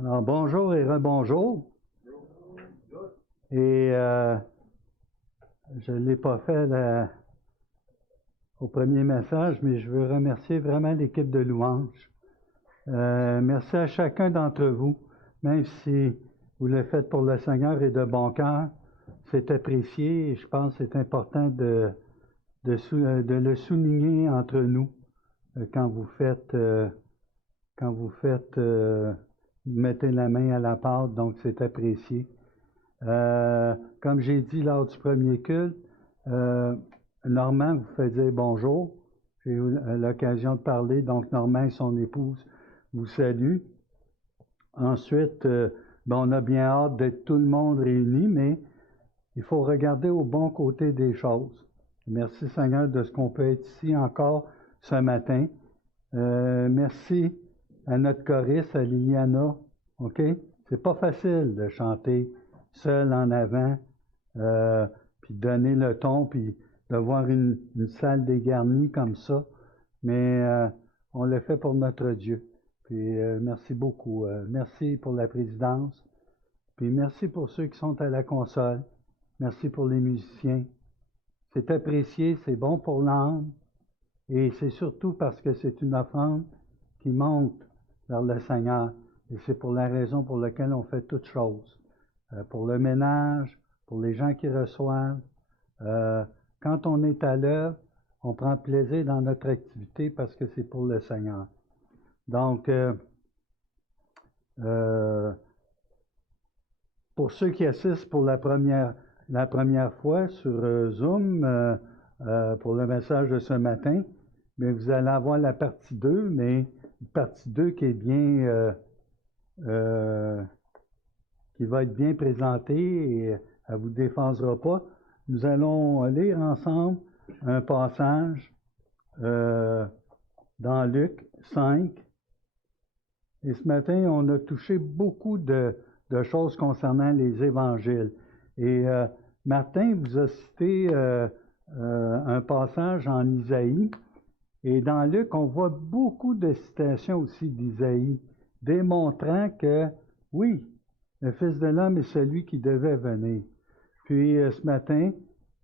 Alors, bonjour et rebonjour. Et je ne l'ai pas fait au premier message, mais je veux remercier vraiment l'équipe de louange. Merci à chacun d'entre vous, même si vous le faites pour le Seigneur et de bon cœur. C'est apprécié et je pense que c'est important de le souligner entre nous quand vous mettez la main à la pâte, donc c'est apprécié. Comme j'ai dit lors du premier culte, Normand vous fait dire bonjour. J'ai eu l'occasion de parler, donc Normand et son épouse vous saluent. Ensuite, on a bien hâte d'être tout le monde réuni, mais il faut regarder au bon côté des choses. Merci Seigneur de ce qu'on peut être ici encore ce matin. Merci à notre choriste, à Liliana. OK? C'est pas facile de chanter seul en avant, puis donner le ton, puis de voir une salle dégarnie comme ça. Mais on le fait pour notre Dieu. Puis merci beaucoup. Merci pour la présidence. Puis merci pour ceux qui sont à la console. Merci pour les musiciens. C'est apprécié, c'est bon pour l'âme. Et c'est surtout parce que c'est une offrande qui monte vers le Seigneur. Et c'est pour la raison pour laquelle on fait toutes choses. Pour le ménage, pour les gens qui reçoivent. Quand on est à l'œuvre, on prend plaisir dans notre activité parce que c'est pour le Seigneur. Donc, pour ceux qui assistent pour la première fois sur Zoom, pour le message de ce matin, mais vous allez avoir la partie 2, mais une partie 2 qui est bien qui va être bien présentée et elle vous défendra pas. Nous allons lire ensemble un passage dans Luc 5. Et ce matin, on a touché beaucoup de choses concernant les évangiles. Et Martin vous a cité un passage en Isaïe. Et dans Luc, on voit beaucoup de citations aussi d'Isaïe, démontrant que, oui, le Fils de l'homme est celui qui devait venir. Puis ce matin,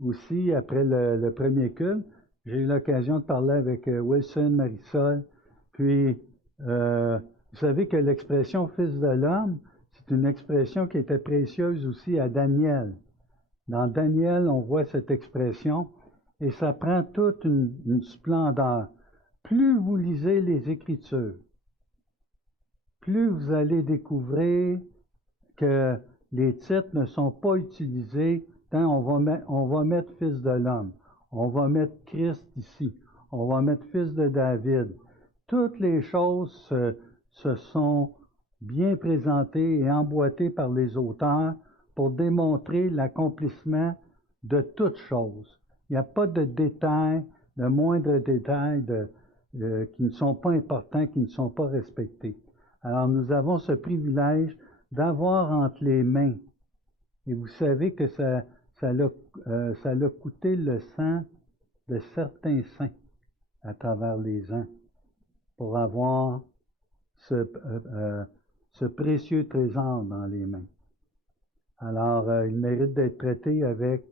aussi, après le premier culte, j'ai eu l'occasion de parler avec Wilson, Marisol. Puis, vous savez que l'expression Fils de l'homme, c'est une expression qui était précieuse aussi à Daniel. Dans Daniel, on voit cette expression et ça prend toute une splendeur. Plus vous lisez les Écritures, plus vous allez découvrir que les titres ne sont pas utilisés. On va mettre Fils de l'homme, on va mettre Christ ici, on va mettre Fils de David. Toutes les choses se sont bien présentées et emboîtées par les auteurs pour démontrer l'accomplissement de toutes choses. Il n'y a pas de détails, de moindres détails qui ne sont pas importants, qui ne sont pas respectés. Alors nous avons ce privilège d'avoir entre les mains, et vous savez que ça l'a coûté le sang de certains saints à travers les ans pour avoir ce précieux trésor dans les mains. Alors, il mérite d'être traité avec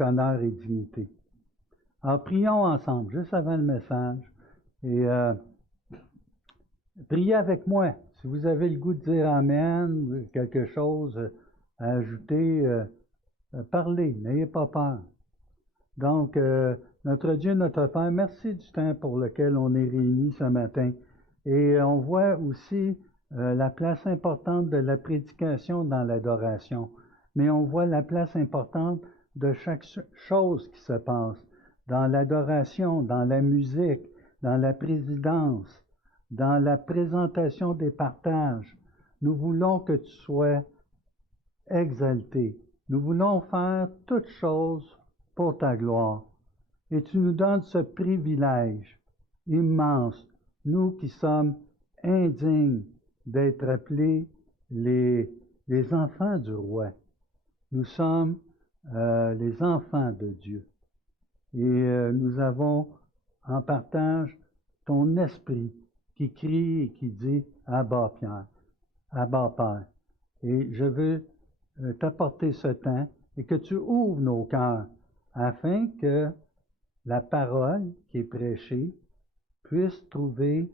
honneur et dignité. Alors, prions ensemble, juste avant le message, et priez avec moi. Si vous avez le goût de dire Amen, quelque chose à ajouter, parlez, n'ayez pas peur. Donc, notre Dieu, notre Père, merci du temps pour lequel on est réunis ce matin. Et on voit aussi la place importante de la prédication dans l'adoration. Mais on voit la place importante de chaque chose qui se passe dans l'adoration, dans la musique, dans la présidence, dans la présentation des partages. Nous voulons que tu sois exalté. Nous voulons faire toutes choses pour ta gloire. Et tu nous donnes ce privilège immense, nous qui sommes indignes d'être appelés les enfants du roi. Nous sommes les enfants de Dieu. Et nous avons en partage ton esprit qui crie et qui dit « Abba, Pierre, Abba, Père ». Et je veux t'apporter ce temps et que tu ouvres nos cœurs afin que la parole qui est prêchée puisse trouver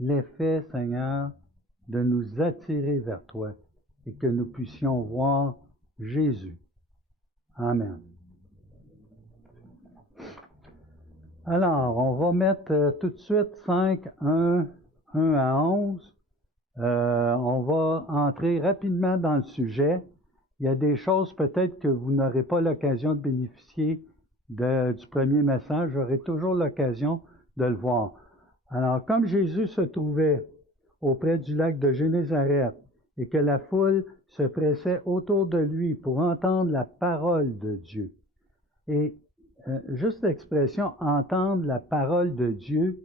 l'effet, Seigneur, de nous attirer vers toi et que nous puissions voir Jésus. Amen. Alors, on va mettre tout de suite 5, 1 à 11. On va entrer rapidement dans le sujet. Il y a des choses peut-être que vous n'aurez pas l'occasion de bénéficier du premier message. J'aurai toujours l'occasion de le voir. Alors, comme Jésus se trouvait auprès du lac de Génézareth et que la foule se pressait autour de lui pour entendre la parole de Dieu. Et juste l'expression « entendre la parole de Dieu »,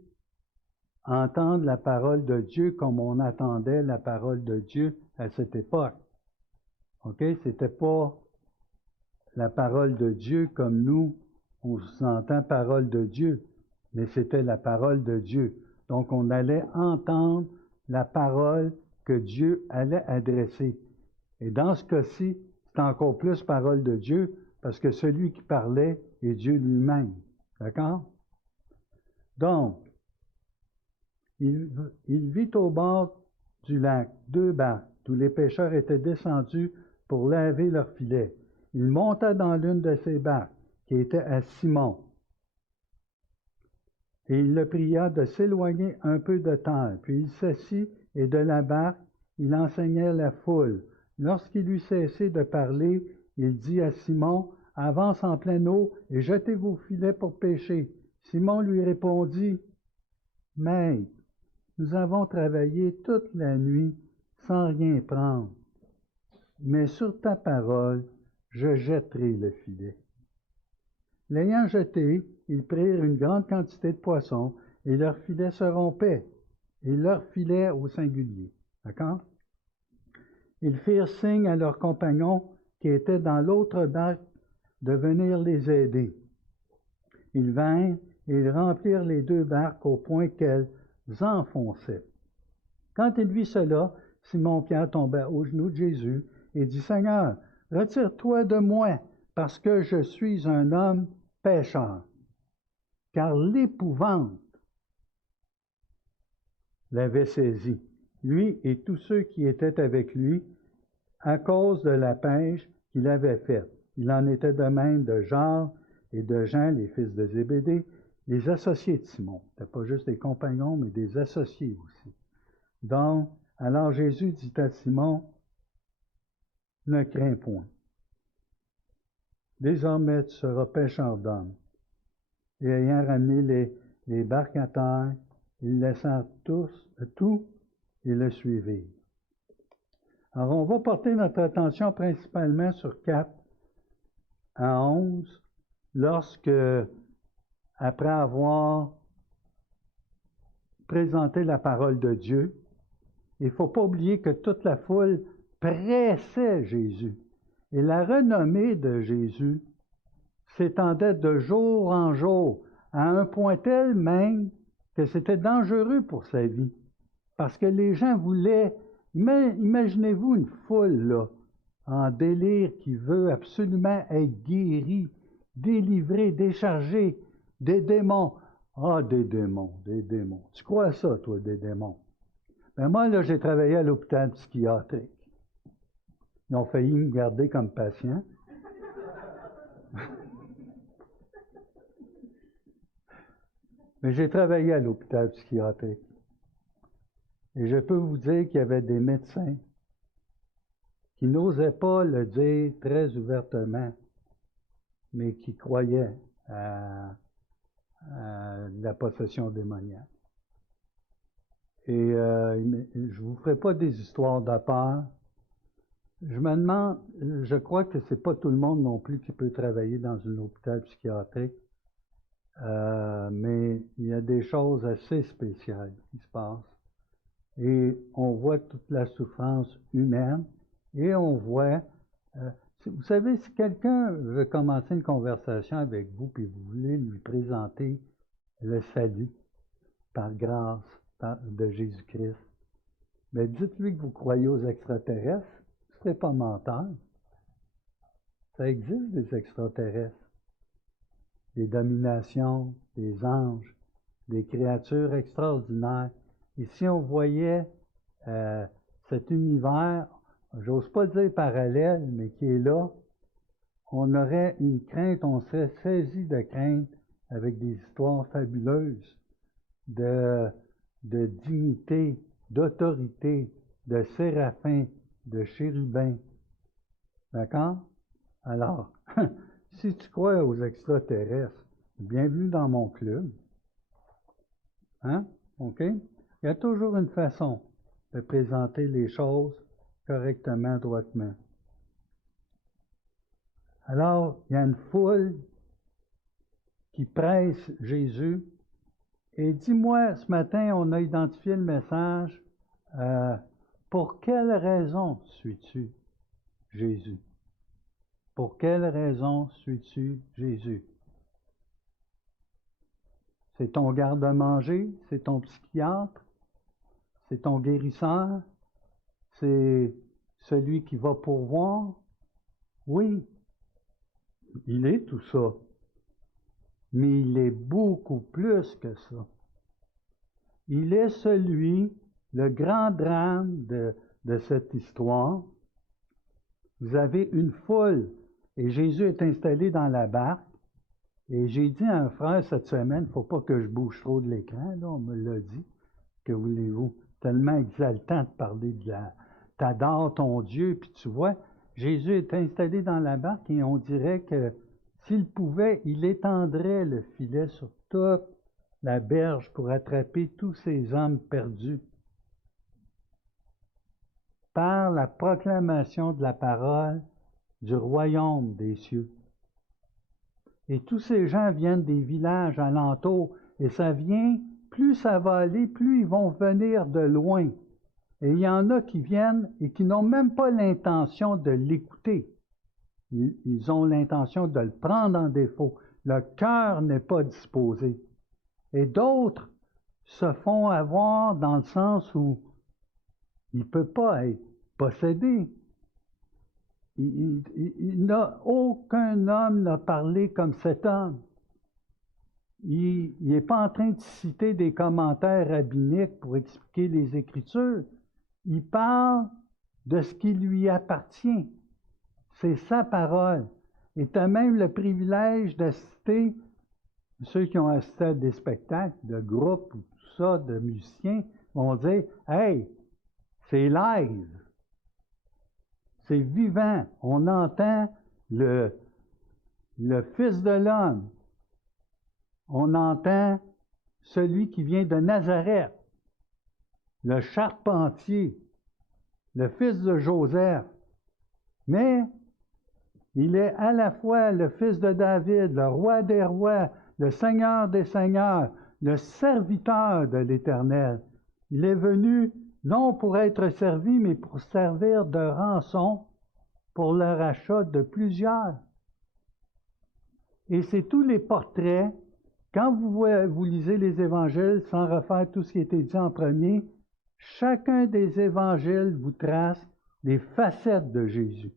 entendre la parole de Dieu comme on attendait la parole de Dieu à cette époque. OK? C'était pas la parole de Dieu comme nous, on entend parole de Dieu, mais c'était la parole de Dieu. Donc, on allait entendre la parole que Dieu allait adresser. Et dans ce cas-ci, c'est encore plus parole de Dieu, parce que celui qui parlait est Dieu lui-même. D'accord? Donc, il vit au bord du lac 2 barques, où les pêcheurs étaient descendus pour laver leurs filets. Il monta dans l'une de ces barques, qui était à Simon, et il le pria de s'éloigner un peu de terre. Puis il s'assit, et de la barque, il enseignait la foule. Lorsqu'il eut cessé de parler, il dit à Simon, « Avance en pleine eau et jetez vos filets pour pêcher. » Simon lui répondit, « Maître, nous avons travaillé toute la nuit sans rien prendre, mais sur ta parole, je jetterai le filet. » L'ayant jeté, ils prirent une grande quantité de poissons et leur filet se rompait, et leur filet au singulier. D'accord? Ils firent signe à leurs compagnons qui étaient dans l'autre barque de venir les aider. Ils vinrent et ils remplirent les 2 barques au point qu'elles enfonçaient. Quand il vit cela, Simon-Pierre tomba aux genoux de Jésus et dit, « Seigneur, retire-toi de moi, parce que je suis un homme pécheur. » Car l'épouvante l'avait saisi, lui et tous ceux qui étaient avec lui, à cause de la pêche qu'il avait faite. Il en était de même de Jacques et de Jean, les fils de Zébédée, les associés de Simon. Ce n'étaient pas juste des compagnons, mais des associés aussi. Donc, alors Jésus dit à Simon, « Ne crains point. Désormais, tu seras pêcheur d'hommes. » Et ayant ramené les barques à terre, ils laissèrent tout et le suivirent. Alors, on va porter notre attention principalement sur 4 à 11, lorsque, après avoir présenté la parole de Dieu, il ne faut pas oublier que toute la foule pressait Jésus. Et la renommée de Jésus s'étendait de jour en jour, à un point tel même que c'était dangereux pour sa vie. Parce que les gens voulaient, imaginez-vous une foule là, en délire qui veut absolument être guérie, délivrée, déchargée des démons. Ah, des démons. Tu crois à ça, toi, des démons? Ben moi, là, j'ai travaillé à l'hôpital psychiatrique. Ils ont failli me garder comme patient. Mais j'ai travaillé à l'hôpital psychiatrique. Et je peux vous dire qu'il y avait des médecins qui n'osaient pas le dire très ouvertement, mais qui croyaient à la possession démoniaque. Et je ne vous ferai pas des histoires de peur. Je me demande, je crois que ce n'est pas tout le monde non plus qui peut travailler dans un hôpital psychiatrique, mais il y a des choses assez spéciales qui se passent. Et on voit toute la souffrance humaine et on voit, vous savez, si quelqu'un veut commencer une conversation avec vous puis vous voulez lui présenter le salut par grâce, de Jésus-Christ. Mais dites-lui que vous croyez aux extraterrestres, vous ne serez pas menteur. Ça existe des extraterrestres, des dominations, des anges, des créatures extraordinaires. Et si on voyait cet univers, j'ose pas dire parallèle, mais qui est là, on aurait une crainte, on serait saisi de crainte avec des histoires fabuleuses de dignité, d'autorité, de séraphins, de chérubins. D'accord? Alors, si tu crois aux extraterrestres, bienvenue dans mon club. Hein? OK? Il y a toujours une façon de présenter les choses correctement, droitement. Alors, il y a une foule qui presse Jésus. Et dis-moi, ce matin, on a identifié le message. Pour quelle raison suis-tu Jésus? Pour quelle raison suis-tu Jésus? C'est ton garde-manger? C'est ton psychiatre? C'est ton guérisseur? C'est celui qui va pourvoir? Oui, il est tout ça. Mais il est beaucoup plus que ça. Il est celui, le grand drame de cette histoire. Vous avez une foule, et Jésus est installé dans la barque. Et j'ai dit à un frère cette semaine, il ne faut pas que je bouge trop de l'écran, là, on me l'a dit. Que voulez-vous? Tellement exaltant de parler de t'adores ton Dieu, puis tu vois, Jésus est installé dans la barque et on dirait que s'il pouvait, il étendrait le filet sur toute la berge pour attraper tous ces hommes perdus. Par la proclamation de la parole du royaume des cieux. Et tous ces gens viennent des villages alentours, et ça vient, plus ça va aller, plus ils vont venir de loin. Et il y en a qui viennent et qui n'ont même pas l'intention de l'écouter. Ils ont l'intention de le prendre en défaut. Le cœur n'est pas disposé. Et d'autres se font avoir dans le sens où il ne peut pas être possédé. Aucun homme n'a parlé comme cet homme. Il n'est pas en train de citer des commentaires rabbiniques pour expliquer les Écritures. Il parle de ce qui lui appartient. C'est sa parole. Et tu as même le privilège d'assister, ceux qui ont assisté à des spectacles de groupes ou tout ça, de musiciens, vont dire « Hey, c'est live! » C'est vivant. On entend le Fils de l'homme. On entend celui qui vient de Nazareth, le charpentier, le fils de Joseph. Mais il est à la fois le fils de David, le roi des rois, le Seigneur des seigneurs, le serviteur de l'Éternel. Il est venu non pour être servi, mais pour servir de rançon pour le rachat de plusieurs. Et c'est tous les portraits. Quand vous lisez les évangiles, sans refaire tout ce qui a été dit en premier, chacun des évangiles vous trace les facettes de Jésus.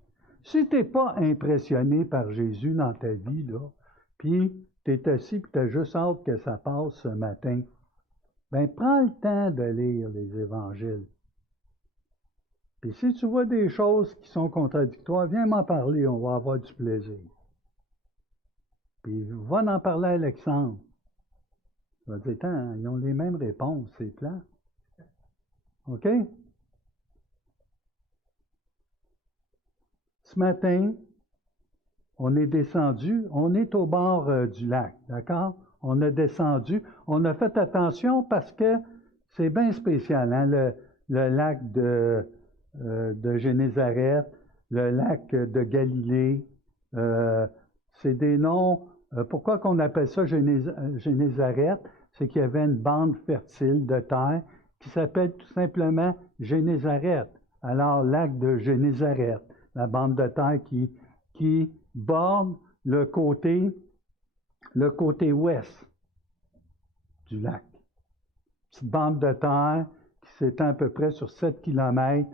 Si tu n'es pas impressionné par Jésus dans ta vie, là, puis tu es assis et tu as juste hâte que ça passe ce matin, bien, prends le temps de lire les évangiles. Puis si tu vois des choses qui sont contradictoires, viens m'en parler, on va avoir du plaisir. Puis va en parler à Alexandre. Il va dire, ils ont les mêmes réponses, c'est plat. OK? Ce matin, on est descendu, on est au bord du lac, d'accord? On a descendu, on a fait attention parce que c'est bien spécial, hein? Le lac de Génézareth, le lac de Galilée, c'est des noms. Pourquoi qu'on appelle ça Génézareth? C'est qu'il y avait une bande fertile de terre qui s'appelle tout simplement Génézareth. Alors, lac de Génézareth, la bande de terre qui borde le côté ouest du lac. petite bande de terre qui s'étend à peu près sur 7 kilomètres.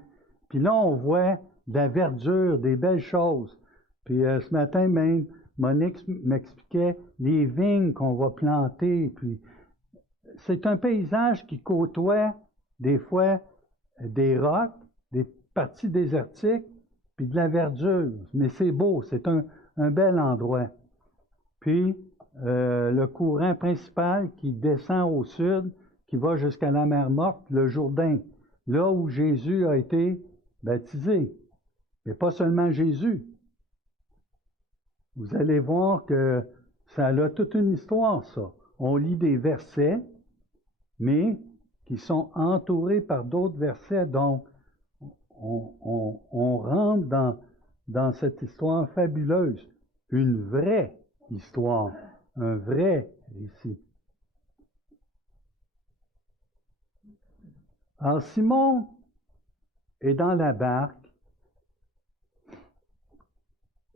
Puis là, on voit de la verdure, des belles choses. Puis ce matin même, Monique m'expliquait les vignes qu'on va planter. Puis c'est un paysage qui côtoie des fois des rocs, des parties désertiques, puis de la verdure. Mais c'est beau, c'est un bel endroit. Puis le courant principal qui descend au sud, qui va jusqu'à la mer Morte, le Jourdain, là où Jésus a été baptisé. Mais pas seulement Jésus. Vous allez voir que ça a toute une histoire, ça. On lit des versets, mais qui sont entourés par d'autres versets. Donc, on rentre dans cette histoire fabuleuse. Une vraie histoire, un vrai récit. Alors, Simon est dans la barque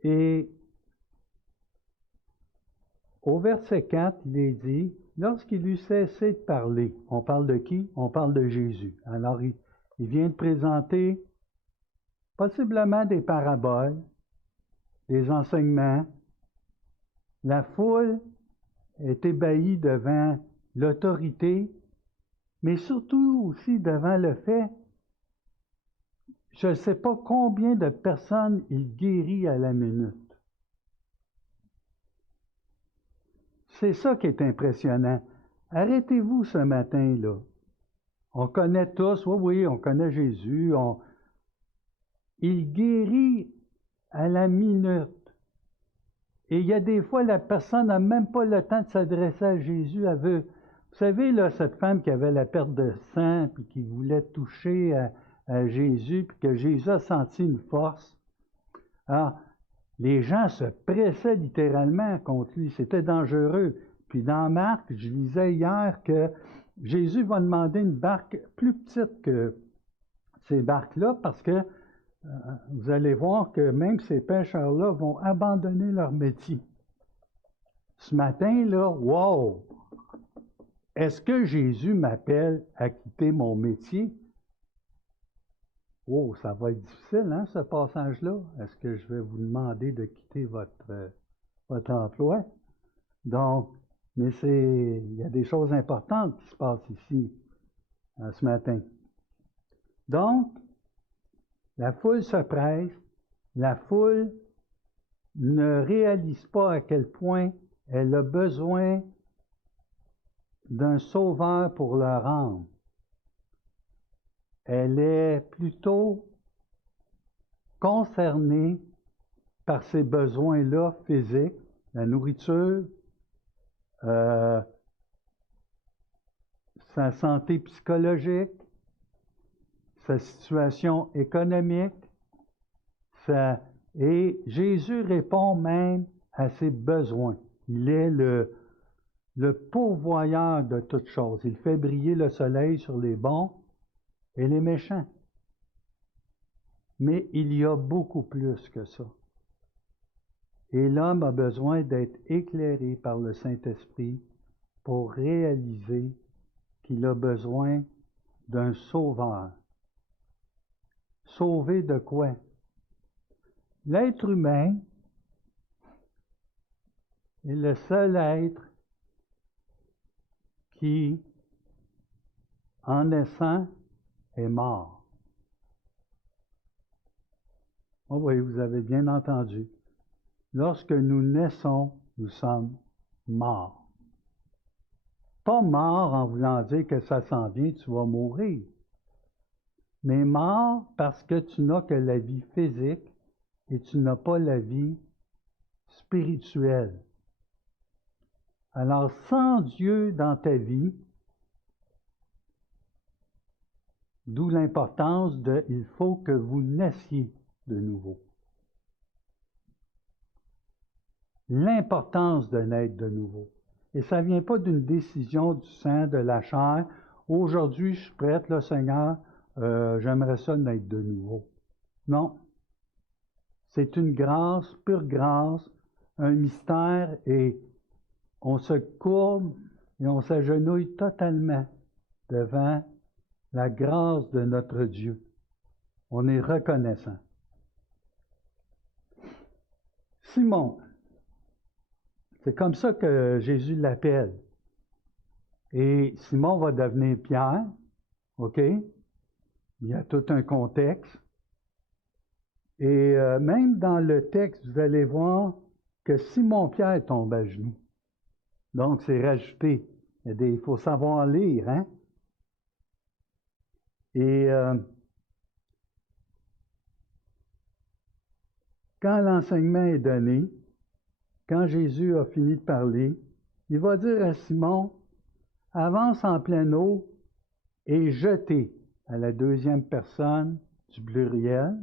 et au verset 4, il est dit, lorsqu'il eut cessé de parler, on parle de qui? On parle de Jésus. Alors, il vient de présenter possiblement des paraboles, des enseignements. La foule est ébahie devant l'autorité, mais surtout aussi devant le fait, je ne sais pas combien de personnes il guérit à la minute. C'est ça qui est impressionnant. Arrêtez-vous ce matin-là. On connaît tous, oui, on connaît Jésus. Il guérit à la minute. Et il y a des fois, la personne n'a même pas le temps de s'adresser à Jésus. Elle veut. Vous savez, là, cette femme qui avait la perte de sang, puis qui voulait toucher à Jésus, puis que Jésus a senti une force. Alors, les gens se pressaient littéralement contre lui. C'était dangereux. Puis dans Marc, je lisais hier que Jésus va demander une barque plus petite que ces barques-là parce que vous allez voir que même ces pêcheurs-là vont abandonner leur métier. Ce matin, là, wow! Est-ce que Jésus m'appelle à quitter mon métier? Oh, ça va être difficile, hein, ce passage-là. Est-ce que je vais vous demander de quitter votre emploi? Donc, mais il y a des choses importantes qui se passent ici, ce matin. Donc, la foule se presse, la foule ne réalise pas à quel point elle a besoin d'un sauveur pour leur âme. Elle est plutôt concernée par ces besoins-là physiques, la nourriture, sa santé psychologique, sa situation économique, et Jésus répond même à ses besoins. Il est le pourvoyeur de toutes choses. Il fait briller le soleil sur les bons et les méchants. Mais il y a beaucoup plus que ça. Et l'homme a besoin d'être éclairé par le Saint-Esprit pour réaliser qu'il a besoin d'un sauveur. Sauver de quoi? L'être humain est le seul être qui, en naissant, est mort. Oh oui, vous avez bien entendu. Lorsque nous naissons, nous sommes morts. Pas mort en voulant dire que ça s'en vient, tu vas mourir. Mais mort parce que tu n'as que la vie physique et tu n'as pas la vie spirituelle. Alors, sans Dieu dans ta vie, d'où l'importance de « il faut que vous naissiez de nouveau ». L'importance de naître de nouveau. Et ça ne vient pas d'une décision du sang, de la chair. Aujourd'hui, je suis prête, là, Seigneur, j'aimerais ça naître de nouveau. Non. C'est une grâce, pure grâce, un mystère, et on se courbe et on s'agenouille totalement devant la grâce de notre Dieu. On est reconnaissant. Simon, c'est comme ça que Jésus l'appelle. Et Simon va devenir Pierre, OK? Il y a tout un contexte. Et même dans le texte, vous allez voir que Simon-Pierre tombe à genoux. Donc, c'est rajouté. Il faut savoir lire, hein? Et quand l'enseignement est donné, quand Jésus a fini de parler, il va dire à Simon, avance en pleine eau et jetez à la deuxième personne du pluriel.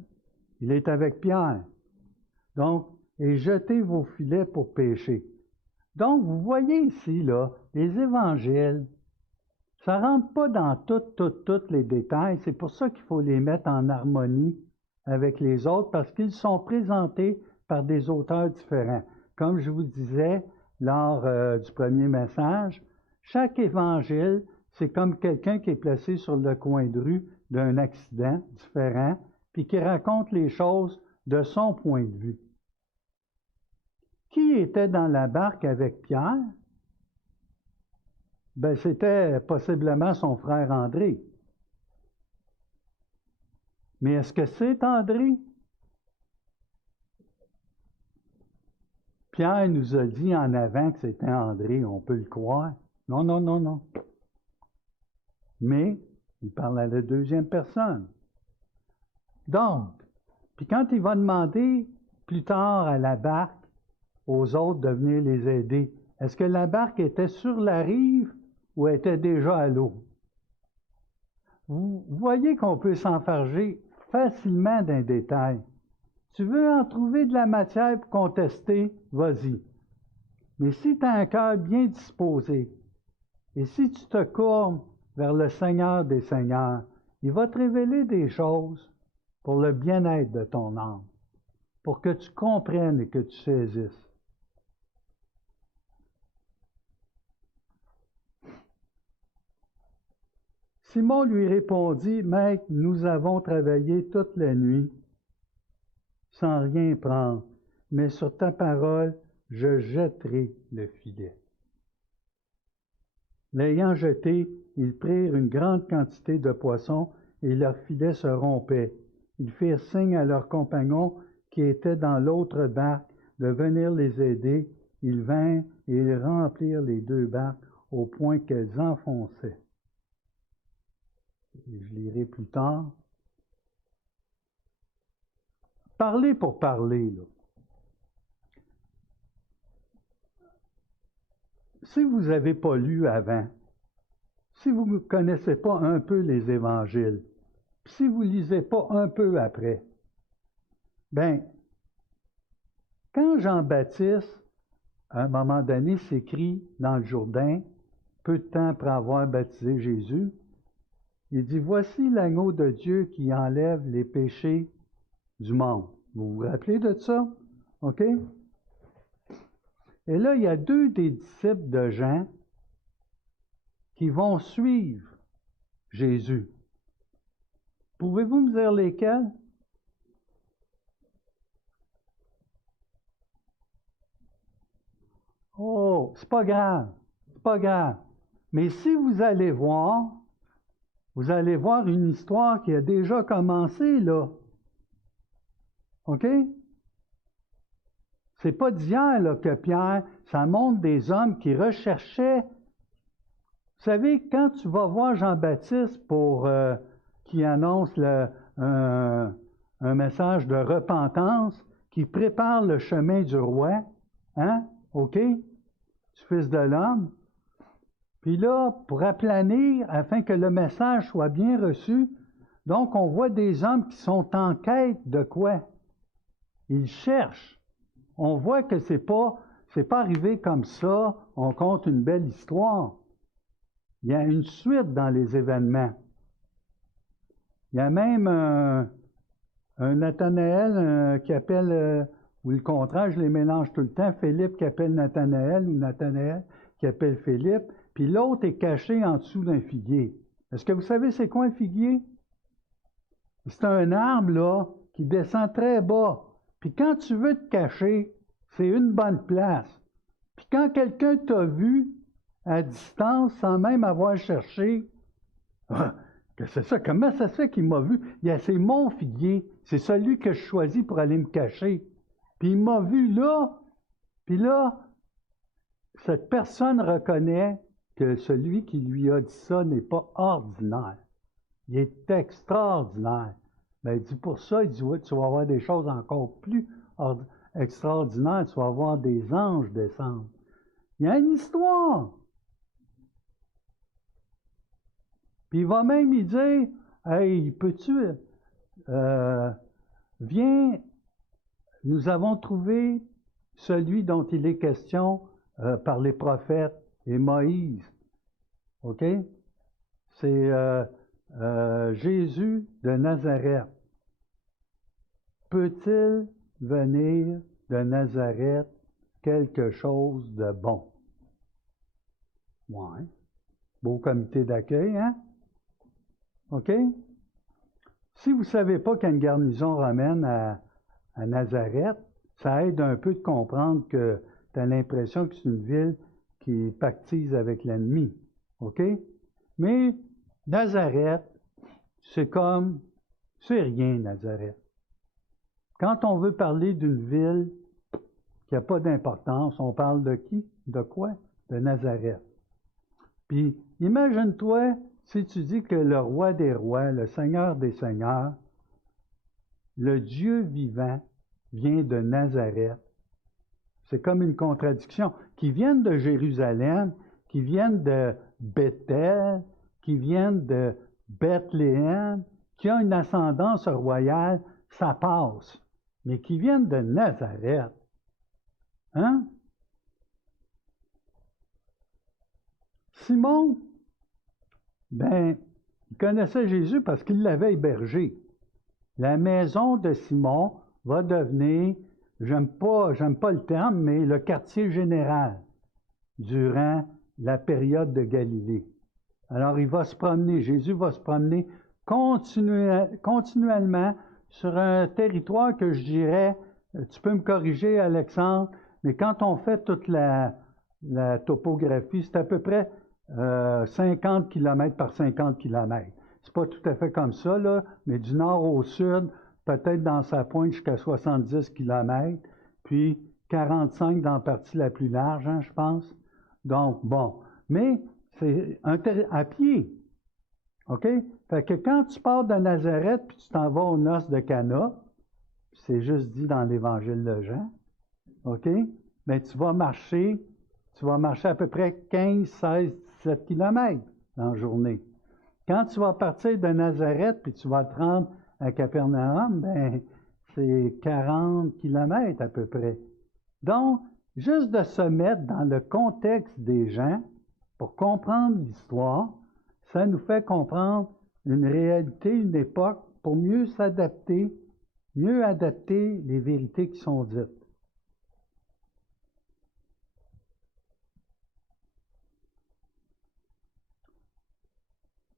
Il est avec Pierre. Donc, et jetez vos filets pour pêcher. Donc, vous voyez ici, là, les évangiles, ça ne rentre pas dans tous les détails. C'est pour ça qu'il faut les mettre en harmonie avec les autres, parce qu'ils sont présentés par des auteurs différents. Comme je vous disais lors du premier message, chaque évangile, c'est comme quelqu'un qui est placé sur le coin de rue d'un accident différent, puis qui raconte les choses de son point de vue. Qui était dans la barque avec Pierre? Ben, c'était possiblement son frère André. Mais est-ce que c'est André? Pierre nous a dit en avant que c'était André, on peut le croire. Non, non, non, non. Mais il parle à la deuxième personne. Donc, puis quand il va demander plus tard à la barque, aux autres de venir les aider, est-ce que la barque était sur la rive ou était déjà à l'eau? Vous voyez qu'on peut s'enfarger facilement d'un détail. Tu veux en trouver de la matière pour contester, vas-y. Mais si tu as un cœur bien disposé, et si tu te courbes vers le Seigneur des Seigneurs, il va te révéler des choses pour le bien-être de ton âme, pour que tu comprennes et que tu saisisses. Simon lui répondit, « Maître, nous avons travaillé toute la nuit sans rien prendre, mais sur ta parole, je jetterai le filet. » L'ayant jeté, ils prirent une grande quantité de poissons et leur filet se rompait. Ils firent signe à leurs compagnons qui étaient dans l'autre barque de venir les aider. Ils vinrent et ils remplirent les deux barques au point qu'elles enfonçaient. Je lirai plus tard. Parler pour parler, là. Si vous n'avez pas lu avant, si vous ne connaissez pas un peu les évangiles, si vous ne lisez pas un peu après, bien, quand Jean-Baptiste, à un moment donné, s'écrit dans le Jourdain, peu de temps après avoir baptisé Jésus, il dit, « Voici l'agneau de Dieu qui enlève les péchés du monde. » Vous vous rappelez de ça? OK? Et là, il y a deux des disciples de Jean qui vont suivre Jésus. Pouvez-vous me dire lesquels? Oh, c'est pas grave, c'est pas grave. Mais si vous allez voir une histoire qui a déjà commencé, là. OK? C'est pas d'hier là, que Pierre, ça montre des hommes qui recherchaient. Vous savez, quand tu vas voir Jean-Baptiste qui annonce un message de repentance, qui prépare le chemin du roi, hein? OK? Du Fils de l'homme. Puis là, pour aplanir, afin que le message soit bien reçu, donc on voit des hommes qui sont en quête de quoi? Ils cherchent. On voit que c'est pas arrivé comme ça, on compte une belle histoire. Il y a une suite dans les événements. Il y a même un Nathanaël qui appelle, ou le contraire, je les mélange tout le temps, Philippe qui appelle Nathanaël, ou Nathanaël qui appelle Philippe, puis l'autre est caché en dessous d'un figuier. Est-ce que vous savez c'est quoi un figuier? C'est un arbre, là, qui descend très bas. Puis quand tu veux te cacher, c'est une bonne place. Puis quand quelqu'un t'a vu à distance, sans même avoir cherché, que c'est ça, comment ça se fait qu'il m'a vu? C'est mon figuier, c'est celui que je choisis pour aller me cacher. Puis il m'a vu là, puis là, cette personne reconnaît que celui qui lui a dit ça n'est pas ordinaire. Il est extraordinaire. Ben, il dit pour ça, il dit, oui, tu vas avoir des choses encore plus extraordinaires, tu vas avoir des anges descendre. Il y a une histoire. Puis il va même lui dire, hey, peux-tu, viens, nous avons trouvé celui dont il est question par les prophètes et Moïse. OK? C'est Jésus de Nazareth. Peut-il venir de Nazareth quelque chose de bon? Ouais. Beau comité d'accueil, hein? OK? Si vous ne savez pas qu'il y a une garnison romaine à Nazareth, ça aide un peu de comprendre que tu as l'impression que c'est une ville qui pactise avec l'ennemi. OK? Mais Nazareth, c'est rien, Nazareth. Quand on veut parler d'une ville qui n'a pas d'importance, on parle de qui? De quoi? De Nazareth. Puis, imagine-toi si tu dis que le roi des rois, le seigneur des seigneurs, le Dieu vivant vient de Nazareth. C'est comme une contradiction. Qui viennent de Jérusalem, qui viennent de Bethel, qui viennent de Bethléem, qui ont une ascendance royale, ça passe. Mais qui viennent de Nazareth. Hein? Simon, ben, il connaissait Jésus parce qu'il l'avait hébergé. La maison de Simon va devenir, j'aime pas le terme, mais le quartier général durant la période de Galilée. Alors, il va se promener, Jésus va se promener continuellement sur un territoire que je dirais, tu peux me corriger, Alexandre, mais quand on fait toute la topographie, c'est à peu près 50 km par 50 km. C'est pas tout à fait comme ça, là, mais du nord au sud, peut-être dans sa pointe jusqu'à 70 km, puis 45 dans la partie la plus large, hein, je pense. Donc, bon. Mais c'est à pied. OK? Fait que quand tu pars de Nazareth puis tu t'en vas aux noces de Cana, c'est juste dit dans l'Évangile de Jean, OK? Bien, tu vas marcher à peu près 15, 16, 17 km dans la journée. Quand tu vas partir de Nazareth puis tu vas te rendre à Capernaum, ben c'est 40 km à peu près. Donc, juste de se mettre dans le contexte des gens pour comprendre l'histoire, ça nous fait comprendre une réalité, une époque, pour mieux s'adapter, mieux adapter les vérités qui sont dites.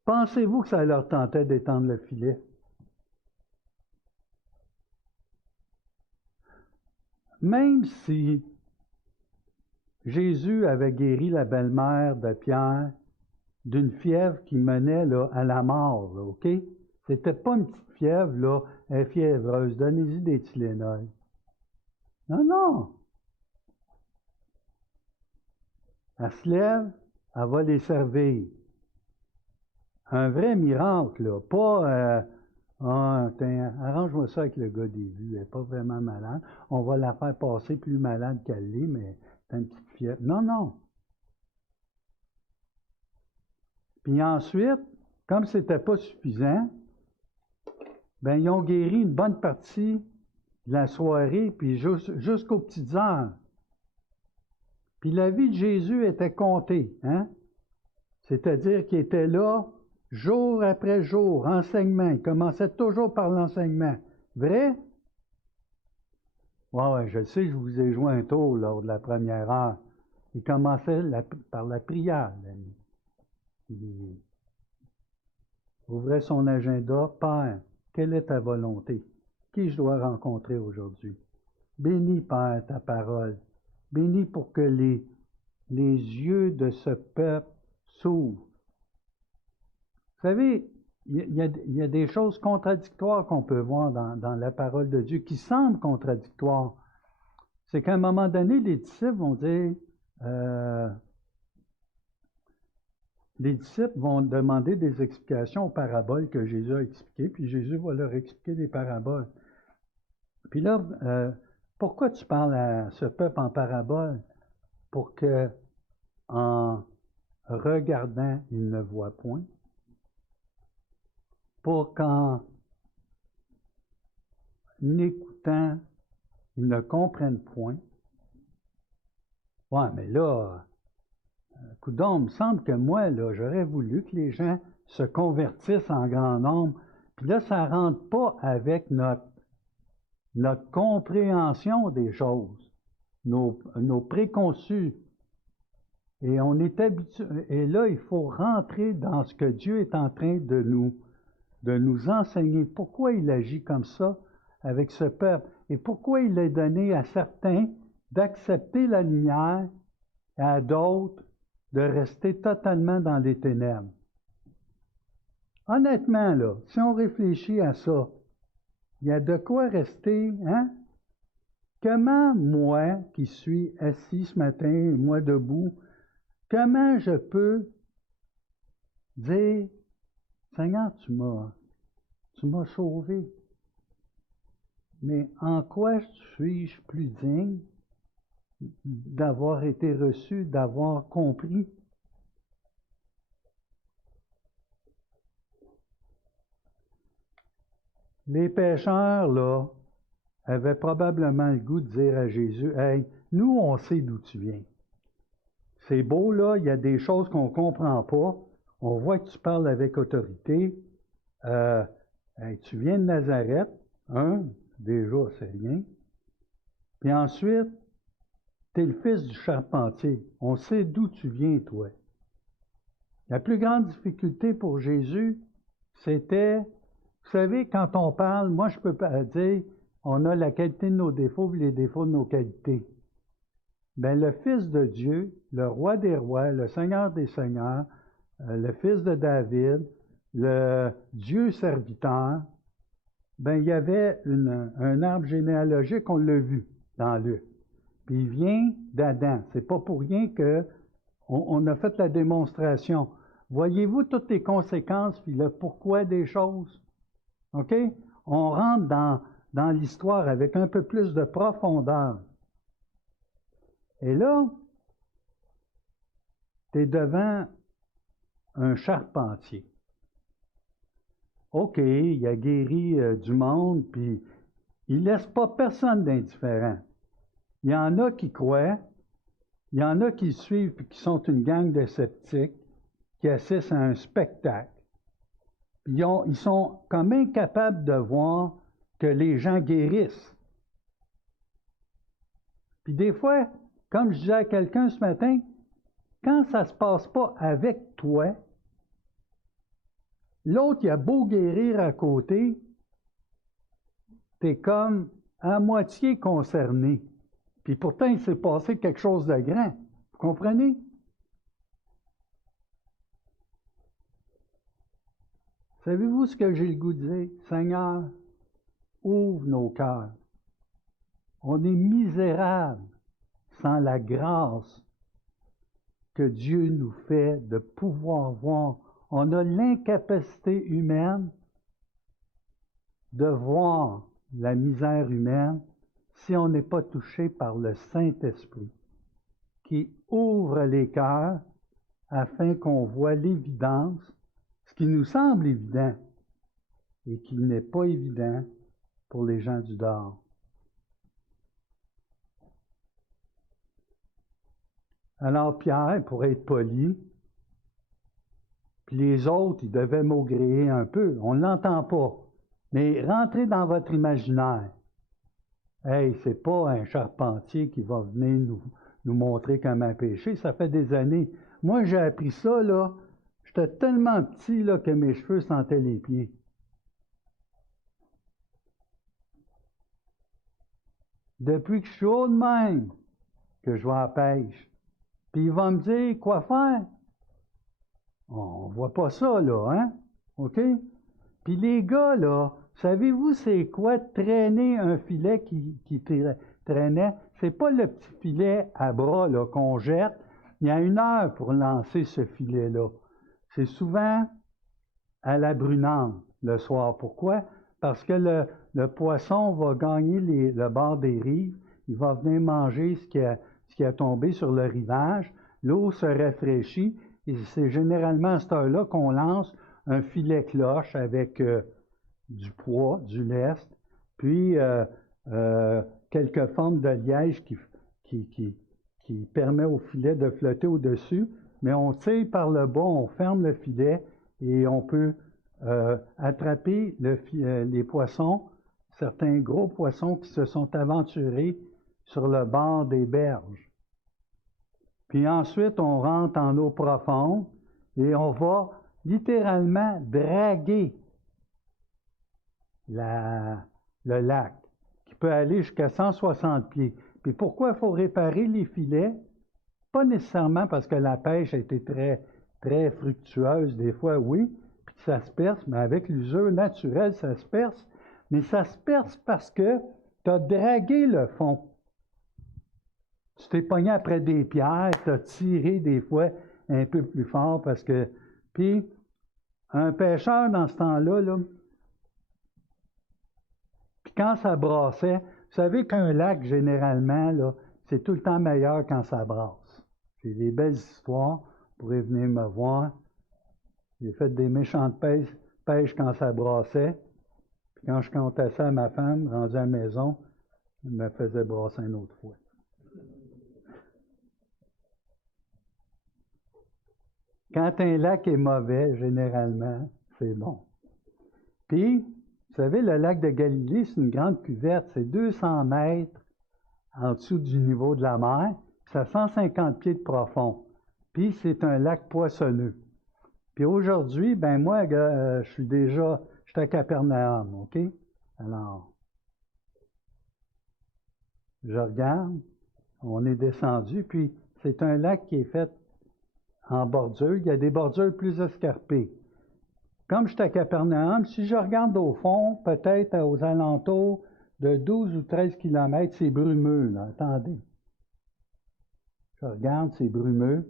Pensez-vous que ça leur tentait d'étendre le filet? Même si Jésus avait guéri la belle-mère de Pierre d'une fièvre qui menait là, à la mort, là, OK? C'était pas une petite fièvre, là, elle est fiévreuse, donnez-y des Tylenol. Non, non. Elle se lève, elle va les servir. Un vrai miracle, là, pas arrange-moi ça avec le gars des vues, elle n'est pas vraiment malade. On va la faire passer plus malade qu'elle l'est, mais c'est une petite fièvre. Non, non. Puis ensuite, comme ce n'était pas suffisant, ben ils ont guéri une bonne partie de la soirée, puis jusqu'aux petites heures. Puis la vie de Jésus était comptée, hein? C'est-à-dire qu'il était là jour après jour, enseignement. Il commençait toujours par l'enseignement. Vrai? Oui, je sais, je vous ai joué un tour lors de la première heure. Il commençait par la prière. ouvrait son agenda. Père, quelle est ta volonté? Qui je dois rencontrer aujourd'hui? Bénis, Père, ta parole. Bénis pour que les yeux de ce peuple s'ouvrent. Vous savez, il y a des choses contradictoires qu'on peut voir dans la parole de Dieu, qui semblent contradictoires. C'est qu'à un moment donné, les disciples vont dire, les disciples vont demander des explications aux paraboles que Jésus a expliquées, puis Jésus va leur expliquer des paraboles. Puis là, pourquoi tu parles à ce peuple en parabole? Pour que, en regardant, ils ne voient point. Pour qu'en écoutant, ils ne comprennent point. Ouais, mais là, coudonc, il me semble que moi, là, j'aurais voulu que les gens se convertissent en grand nombre. Puis là, ça ne rentre pas avec notre compréhension des choses, nos préconçus. Et on est habitué. Et là, il faut rentrer dans ce que Dieu est en train de nous enseigner. Pourquoi il agit comme ça avec ce peuple? Et pourquoi il a donné à certains d'accepter la lumière et à d'autres de rester totalement dans les ténèbres? Honnêtement, là, si on réfléchit à ça, il y a de quoi rester, hein? Comment moi, qui suis assis ce matin, moi debout, comment je peux dire, Seigneur, tu m'as sauvé, mais en quoi suis-je plus digne d'avoir été reçu, d'avoir compris? Les pécheurs, là, avaient probablement le goût de dire à Jésus, « Hey, nous, on sait d'où tu viens. C'est beau, là, il y a des choses qu'on ne comprend pas. On voit que tu parles avec autorité. Hey, tu viens de Nazareth, déjà, c'est rien. Puis ensuite, tu es le fils du charpentier. On sait d'où tu viens, toi. » La plus grande difficulté pour Jésus, c'était, vous savez, quand on parle, moi je peux pas dire, on a la qualité de nos défauts et les défauts de nos qualités. Bien, le Fils de Dieu, le Roi des rois, le Seigneur des seigneurs, le Fils de David, le Dieu serviteur, bien, il y avait un arbre généalogique, on l'a vu dans Luc. Puis il vient d'Adam. C'est pas pour rien qu'on a fait la démonstration. Voyez-vous toutes les conséquences puis le pourquoi des choses? OK? On rentre dans l'histoire avec un peu plus de profondeur. Et là, tu es devant un charpentier. OK, il a guéri du monde, puis il ne laisse pas personne d'indifférent. Il y en a qui croient, il y en a qui suivent, puis qui sont une gang de sceptiques, qui assistent à un spectacle. Puis ils sont comme incapables de voir que les gens guérissent. Puis des fois, comme je disais à quelqu'un ce matin, quand ça ne se passe pas avec toi, l'autre, il a beau guérir à côté, tu es comme à moitié concerné. Puis pourtant, il s'est passé quelque chose de grand. Vous comprenez? Savez-vous ce que j'ai le goût de dire? Seigneur, ouvre nos cœurs. On est misérables sans la grâce que Dieu nous fait de pouvoir voir. On a l'incapacité humaine de voir la misère humaine si on n'est pas touché par le Saint-Esprit qui ouvre les cœurs afin qu'on voit l'évidence, ce qui nous semble évident et qui n'est pas évident pour les gens du dehors. Alors Pierre, pour être poli, puis les autres, ils devaient maugréer un peu. On ne l'entend pas. Mais rentrez dans votre imaginaire. Hey, c'est pas un charpentier qui va venir nous montrer comment pêcher. Ça fait des années. Moi, j'ai appris ça, là. J'étais tellement petit là, que mes cheveux sentaient les pieds. Depuis que je suis haut de même, que je vais à la pêche. Puis il va me dire quoi faire. On voit pas ça, là, hein? OK? Puis les gars, là, savez-vous c'est quoi traîner un filet qui traînait? C'est pas le petit filet à bras là, qu'on jette. Il y a 1 heure pour lancer ce filet-là. C'est souvent à la brunante le soir. Pourquoi? Parce que le poisson va gagner le bord des rives. Il va venir manger ce qui a tombé sur le rivage. L'eau se rafraîchit. Et c'est généralement à cette heure-là qu'on lance un filet cloche avec du pois, du lest, puis quelques formes de liège qui permet au filet de flotter au-dessus. Mais on tire par le bas, on ferme le filet et on peut attraper les poissons, certains gros poissons qui se sont aventurés sur le bord des berges. Puis ensuite, on rentre en eau profonde et on va littéralement draguer le lac, qui peut aller jusqu'à 160 pieds. Puis pourquoi il faut réparer les filets? Pas nécessairement parce que la pêche a été très, très fructueuse, des fois oui, puis que ça se perce, mais avec l'usure naturelle, ça se perce. Mais ça se perce parce que tu as dragué le fond. Tu t'es pogné après des pierres, tu as tiré des fois un peu plus fort parce que... Puis, un pêcheur dans ce temps-là, là, puis quand ça brassait, vous savez qu'un lac, généralement, là, c'est tout le temps meilleur quand ça brasse. J'ai des belles histoires, vous pourrez venir me voir. J'ai fait des méchantes pêches quand ça brassait. Puis quand je comptais ça à ma femme, rendue à la maison, elle me faisait brasser une autre fois. Quand un lac est mauvais, généralement, c'est bon. Puis, vous savez, le lac de Galilée, c'est une grande cuvette, c'est 200 mètres en dessous du niveau de la mer, c'est à 150 pieds de profond. Puis, c'est un lac poissonneux. Puis aujourd'hui, ben moi, je suis à Capernaum, OK? Alors, je regarde, on est descendu, puis c'est un lac qui est fait en bordure. Il y a des bordures plus escarpées. Comme je suis à Capernaum, si je regarde au fond, peut-être aux alentours de 12 ou 13 km, c'est brumeux, là. Attendez. Je regarde, c'est brumeux.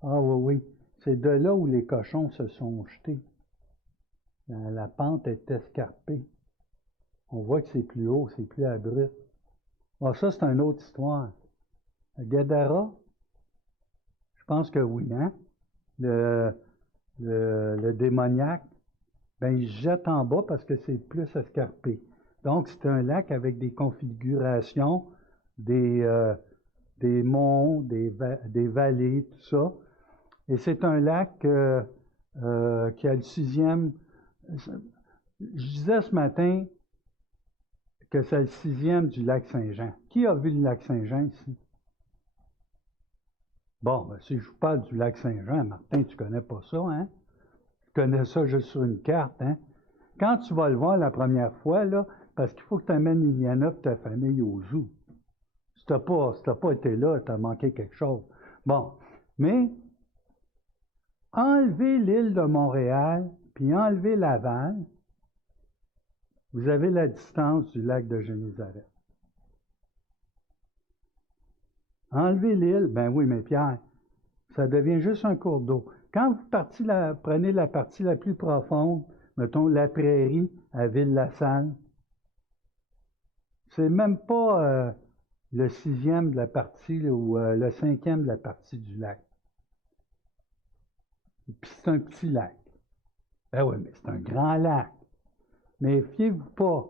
Ah oui, oui. C'est de là où les cochons se sont jetés. La pente est escarpée. On voit que c'est plus haut, c'est plus abrupt. Ah, ça, c'est une autre histoire. Gadara, je pense que oui, hein? Le démoniaque, ben, il se jette en bas parce que c'est plus escarpé. Donc, c'est un lac avec des configurations, des monts, des vallées, tout ça. Et c'est un lac qui a le 6e. Je disais ce matin que c'est le 6e du lac Saint-Jean. Qui a vu le lac Saint-Jean ici? Bon, ben, si je vous parle du lac Saint-Jean, Martin, tu connais pas ça, hein? Tu connais ça juste sur une carte, hein? Quand tu vas le voir la première fois, là, parce qu'il faut que tu amènes Liliana et ta famille au zoo. Si tu n'as pas été là, tu as manqué quelque chose. Bon, mais enlevez l'île de Montréal, puis enlevez Laval, vous avez la distance du lac de Génézareth. Enlevez l'île, ben oui, mais Pierre, ça devient juste un cours d'eau. Quand vous prenez la partie la plus profonde, mettons la prairie à Ville-la-Salle, c'est même pas le 6e de la partie ou le 5e de la partie du lac. Puis c'est un petit lac. Ben oui, mais c'est un grand lac. Mais fiez-vous pas,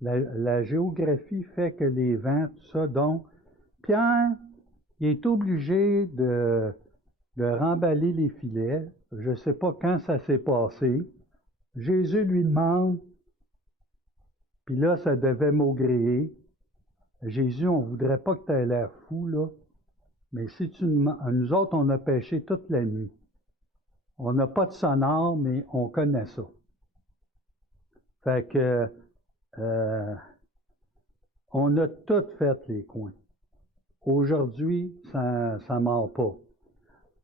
la géographie fait que les vents, tout ça, donc Pierre, il est obligé de remballer les filets. Je ne sais pas quand ça s'est passé. Jésus lui demande, puis là, ça devait maugréer. Jésus, on ne voudrait pas que tu aies l'air fou, là. Mais si nous autres, on a pêché toute la nuit. On n'a pas de sonore, mais on connaît ça. Fait que on a tout fait les coins. Aujourd'hui, ça ne mord pas.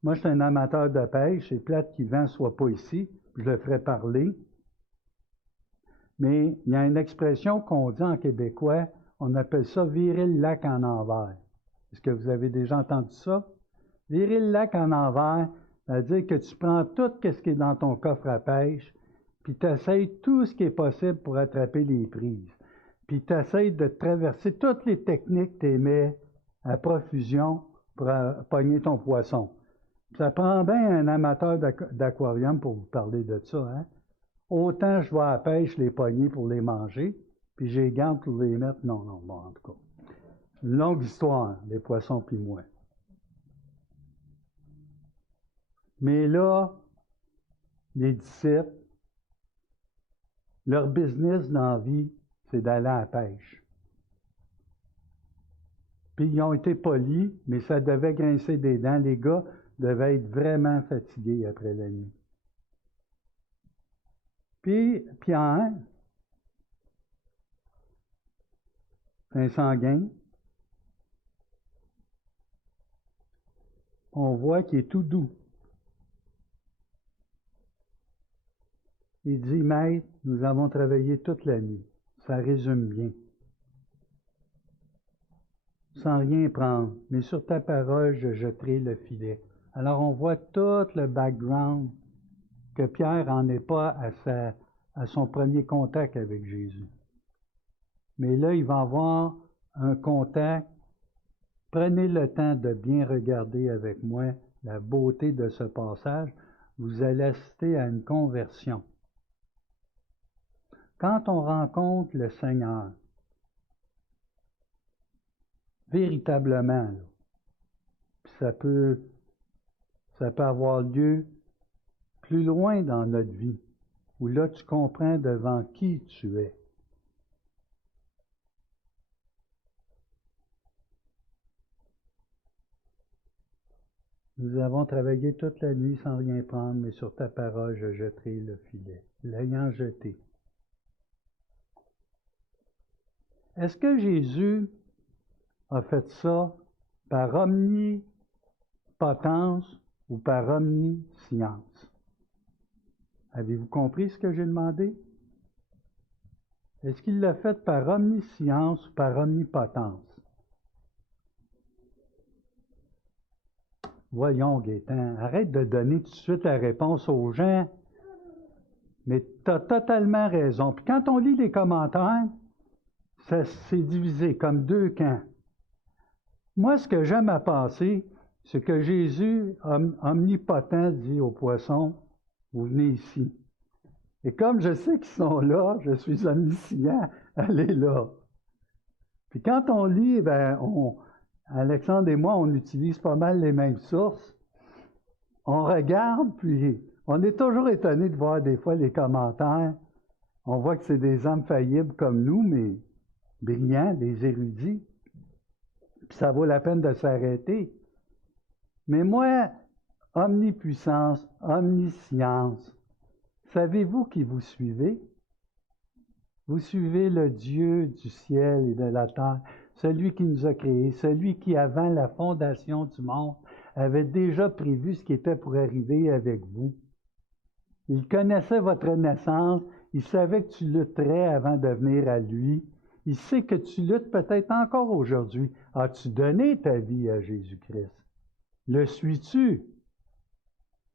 Moi, je suis un amateur de pêche. C'est plate qu'Yvan ne soit pas ici. Je le ferai parler. Mais il y a une expression qu'on dit en québécois, on appelle ça virer le lac en envers. Est-ce que vous avez déjà entendu ça? Virer le lac en envers, c'est-à-dire que tu prends tout ce qui est dans ton coffre à pêche, puis tu essayes tout ce qui est possible pour attraper les prises. Puis tu essayes de traverser toutes les techniques que tu aimais à profusion pour pogner ton poisson. Ça prend bien un amateur d'aquarium pour vous parler de ça, hein? Autant je vais à la pêche les pogner pour les manger, puis je les garde pour les mettre. Non, bon, en tout cas. Une longue histoire, les poissons puis moi. Mais là, les disciples, leur business dans la vie, c'est d'aller à la pêche. Puis ils ont été polis, mais ça devait grincer des dents. Les gars devaient être vraiment fatigués après la nuit. Puis Pierre, un sanguin, on voit qu'il est tout doux. Il dit, Maître, nous avons travaillé toute la nuit. Ça résume bien. Sans rien prendre, mais sur ta parole, je jetterai le filet. Alors on voit tout le background que Pierre n'en est pas à son premier contact avec Jésus. Mais là, il va avoir un contact. Prenez le temps de bien regarder avec moi la beauté de ce passage. Vous allez assister à une conversion. Quand on rencontre le Seigneur, véritablement, là, ça peut avoir lieu plus loin dans notre vie, où là tu comprends devant qui tu es. Nous avons travaillé toute la nuit sans rien prendre, mais sur ta parole je jetterai le filet. L'ayant jeté. Est-ce que Jésus a fait ça par omnipotence ou par omniscience? Avez-vous compris ce que j'ai demandé? Est-ce qu'il l'a fait par omniscience ou par omnipotence? Voyons, Gaétan, arrête de donner tout de suite la réponse aux gens. Mais tu as totalement raison. Puis quand on lit les commentaires, ça s'est divisé comme deux camps. Moi, ce que j'aime à penser, c'est que Jésus, omnipotent, dit aux poissons, vous venez ici. Et comme je sais qu'ils sont là, je suis omniscient, allez là. Puis quand on lit, Alexandre et moi, on utilise pas mal les mêmes sources. On regarde, puis on est toujours étonné de voir des fois les commentaires. On voit que c'est des hommes faillibles comme nous, mais brillants, des érudits. Puis ça vaut la peine de s'arrêter. Mais moi, omnipuissance, omniscience, savez-vous qui vous suivez? Vous suivez le Dieu du ciel et de la terre, celui qui nous a créés, celui qui, avant la fondation du monde, avait déjà prévu ce qui était pour arriver avec vous. Il connaissait votre naissance, il savait que tu lutterais avant de venir à lui. Il sait que tu luttes peut-être encore aujourd'hui. As-tu donné ta vie à Jésus-Christ? Le suis-tu?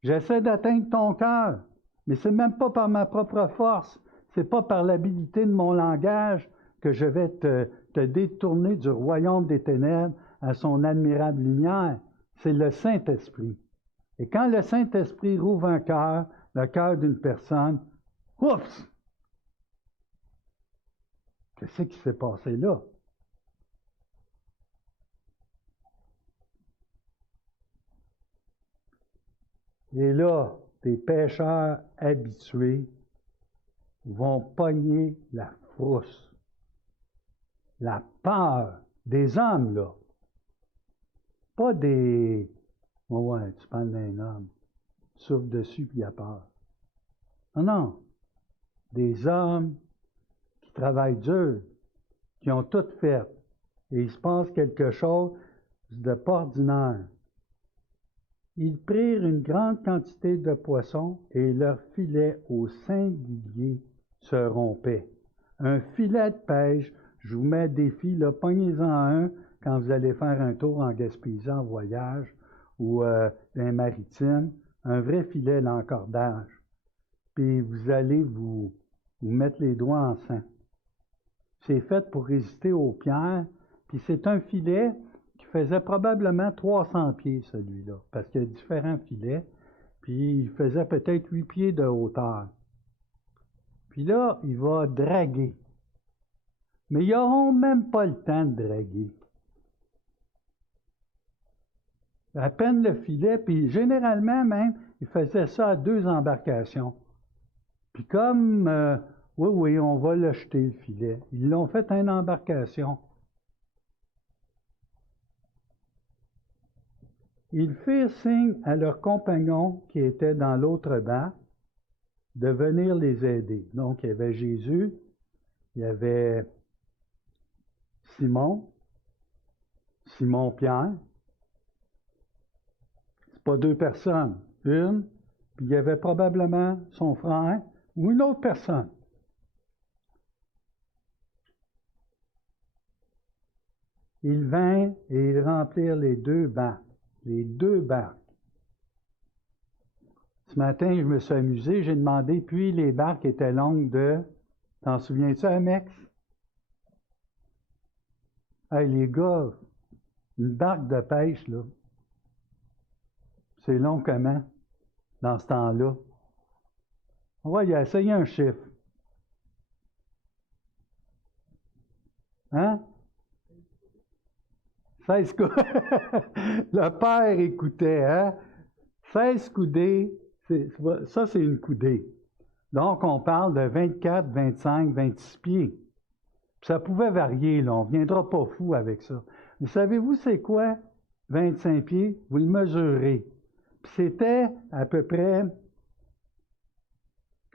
J'essaie d'atteindre ton cœur, mais ce n'est même pas par ma propre force. Ce n'est pas par l'habilité de mon langage que je vais te détourner du royaume des ténèbres à son admirable lumière. C'est le Saint-Esprit. Et quand le Saint-Esprit rouvre un cœur, le cœur d'une personne, oups! Qu'est-ce qui s'est passé là? Et là, des pêcheurs habitués vont pogner la frousse. La peur des hommes, là. Pas des... Oh ouais, tu parles d'un homme. souffle dessus puis il a peur. Non, non. Des hommes qui travaillent dur, qui ont tout fait. Et il se passe quelque chose de pas ordinaire. Ils prirent une grande quantité de poissons et leur filet au singulier se rompait. Un filet de pêche, je vous mets un défi, là, pognez-en un quand vous allez faire un tour en Gaspésie en voyage ou dans les maritimes, un vrai filet d'encordage. Puis vous allez vous mettre les doigts en sang. C'est fait pour résister aux pierres, puis c'est un filet qui faisait probablement 300 pieds, celui-là, parce qu'il y a différents filets, puis il faisait peut-être 8 pieds de hauteur. Puis là, il va draguer. Mais ils n'auront même pas le temps de draguer. À peine le filet, puis généralement même, il faisait ça à 2 embarcations. Puis comme, oui, on va le jeter, le filet. Ils l'ont fait à une embarcation. Ils firent signe à leurs compagnons qui étaient dans l'autre barque de venir les aider. Donc, il y avait Jésus, il y avait Simon-Pierre. C'est pas 2 personnes, une, puis il y avait probablement son frère ou une autre personne. Ils vinrent et ils remplirent les 2 barques. Les 2 barques. Ce matin, je me suis amusé, j'ai demandé, puis les barques étaient longues de... T'en souviens-tu, Amex? Hey, les gars, une barque de pêche, là, c'est long comment, dans ce temps-là? On va y essayer un chiffre. Hein? 16 coudées. Le père écoutait, hein? 16 coudées, ça c'est une coudée. Donc on parle de 24, 25, 26 pieds. Puis ça pouvait varier, là, on ne viendra pas fou avec ça. Mais savez-vous c'est quoi 25 pieds? Vous le mesurez. Puis c'était à peu près,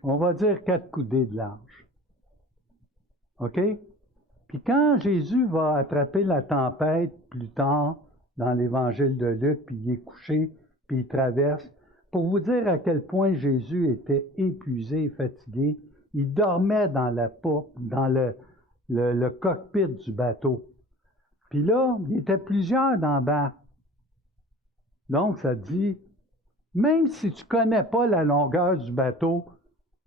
on va dire 4 coudées de large. OK? Puis quand Jésus va attraper la tempête plus tard dans l'Évangile de Luc, puis il est couché, puis il traverse, pour vous dire à quel point Jésus était épuisé et fatigué, il dormait dans le cockpit du bateau. Puis là, il était plusieurs dans la barque. Donc, ça dit, même si tu ne connais pas la longueur du bateau,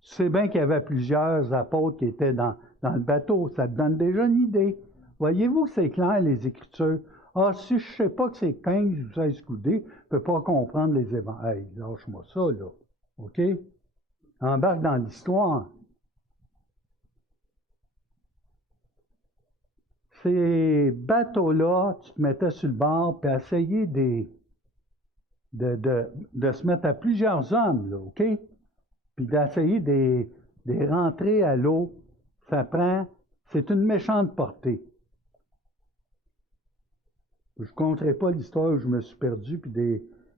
tu sais bien qu'il y avait plusieurs apôtres qui étaient dans le bateau. Ça te donne déjà une idée. Voyez-vous que c'est clair, les Écritures? Ah, si je ne sais pas que c'est 15 ou 16 coudées, je ne peux pas comprendre les évangiles. Hey, lâche-moi ça, là. OK? Embarque dans l'histoire. Ces bateaux-là, tu te mettais sur le bord, puis essayer de se mettre à plusieurs hommes, là, OK? Puis d'essayer de rentrer à l'eau, c'est une méchante portée. Je ne compterai pas l'histoire où je me suis perdu, puis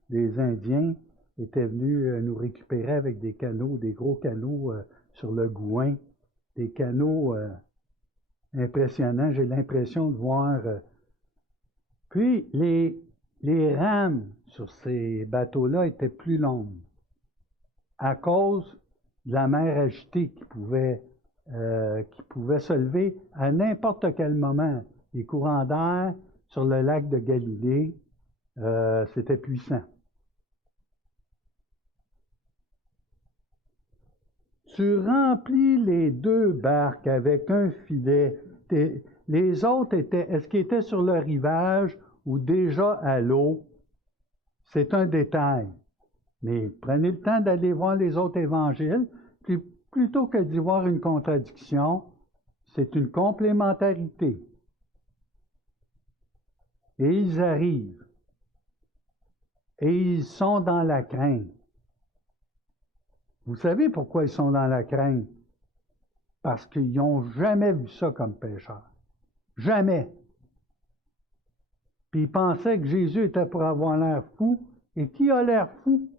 des Indiens étaient venus nous récupérer avec des canots, des gros canots sur le Gouin, des canots impressionnants. J'ai l'impression de voir. Puis les rames sur ces bateaux-là étaient plus longues à cause de la mer agitée qui pouvait se lever à n'importe quel moment. Les courants d'air sur le lac de Galilée, c'était puissant. Tu remplis les 2 barques avec un filet. Les autres est-ce qu'ils étaient sur le rivage ou déjà à l'eau? C'est un détail. Mais prenez le temps d'aller voir les autres évangiles, puis plutôt que d'y voir une contradiction, c'est une complémentarité. Et ils arrivent. Et ils sont dans la crainte. Vous savez pourquoi ils sont dans la crainte? Parce qu'ils n'ont jamais vu ça comme pécheurs. Jamais. Puis ils pensaient que Jésus était pour avoir l'air fou. Et qui a l'air fou?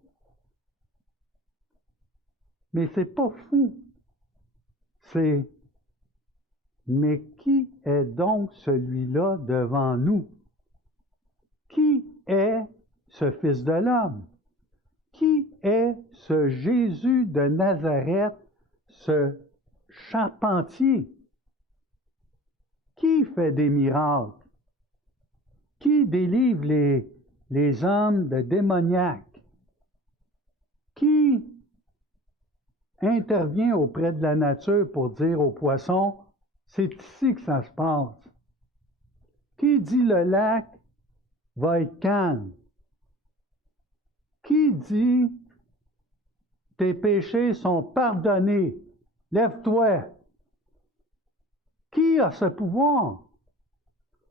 Mais c'est pas fou. C'est mais qui est donc celui-là devant nous? Qui est ce Fils de l'homme? Qui est ce Jésus de Nazareth, ce charpentier? Qui fait des miracles? Qui délivre les hommes de démoniaques? Qui intervient auprès de la nature pour dire aux poissons, c'est ici que ça se passe? Qui dit le lac va être calme? Qui dit tes péchés sont pardonnés? Lève-toi. Qui a ce pouvoir?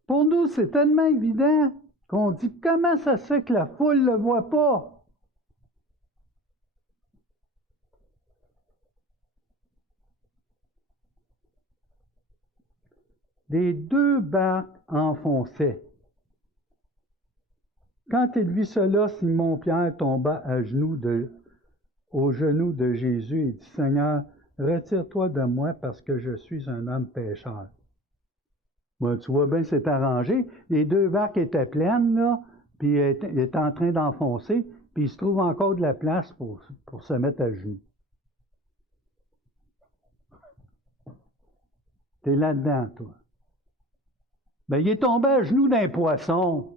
Pour nous, c'est tellement évident qu'on dit comment ça se fait que la foule ne le voit pas? Les deux barques enfonçaient. Quand il vit cela, Simon-Pierre tomba aux genoux de Jésus et dit, Seigneur, retire-toi de moi parce que je suis un homme pécheur. Bon, tu vois bien, c'est arrangé. Les deux barques étaient pleines, là, puis il était en train d'enfoncer, puis il se trouve encore de la place pour se mettre à genoux. Tu es là-dedans, toi. Ben, il est tombé à genoux d'un poisson.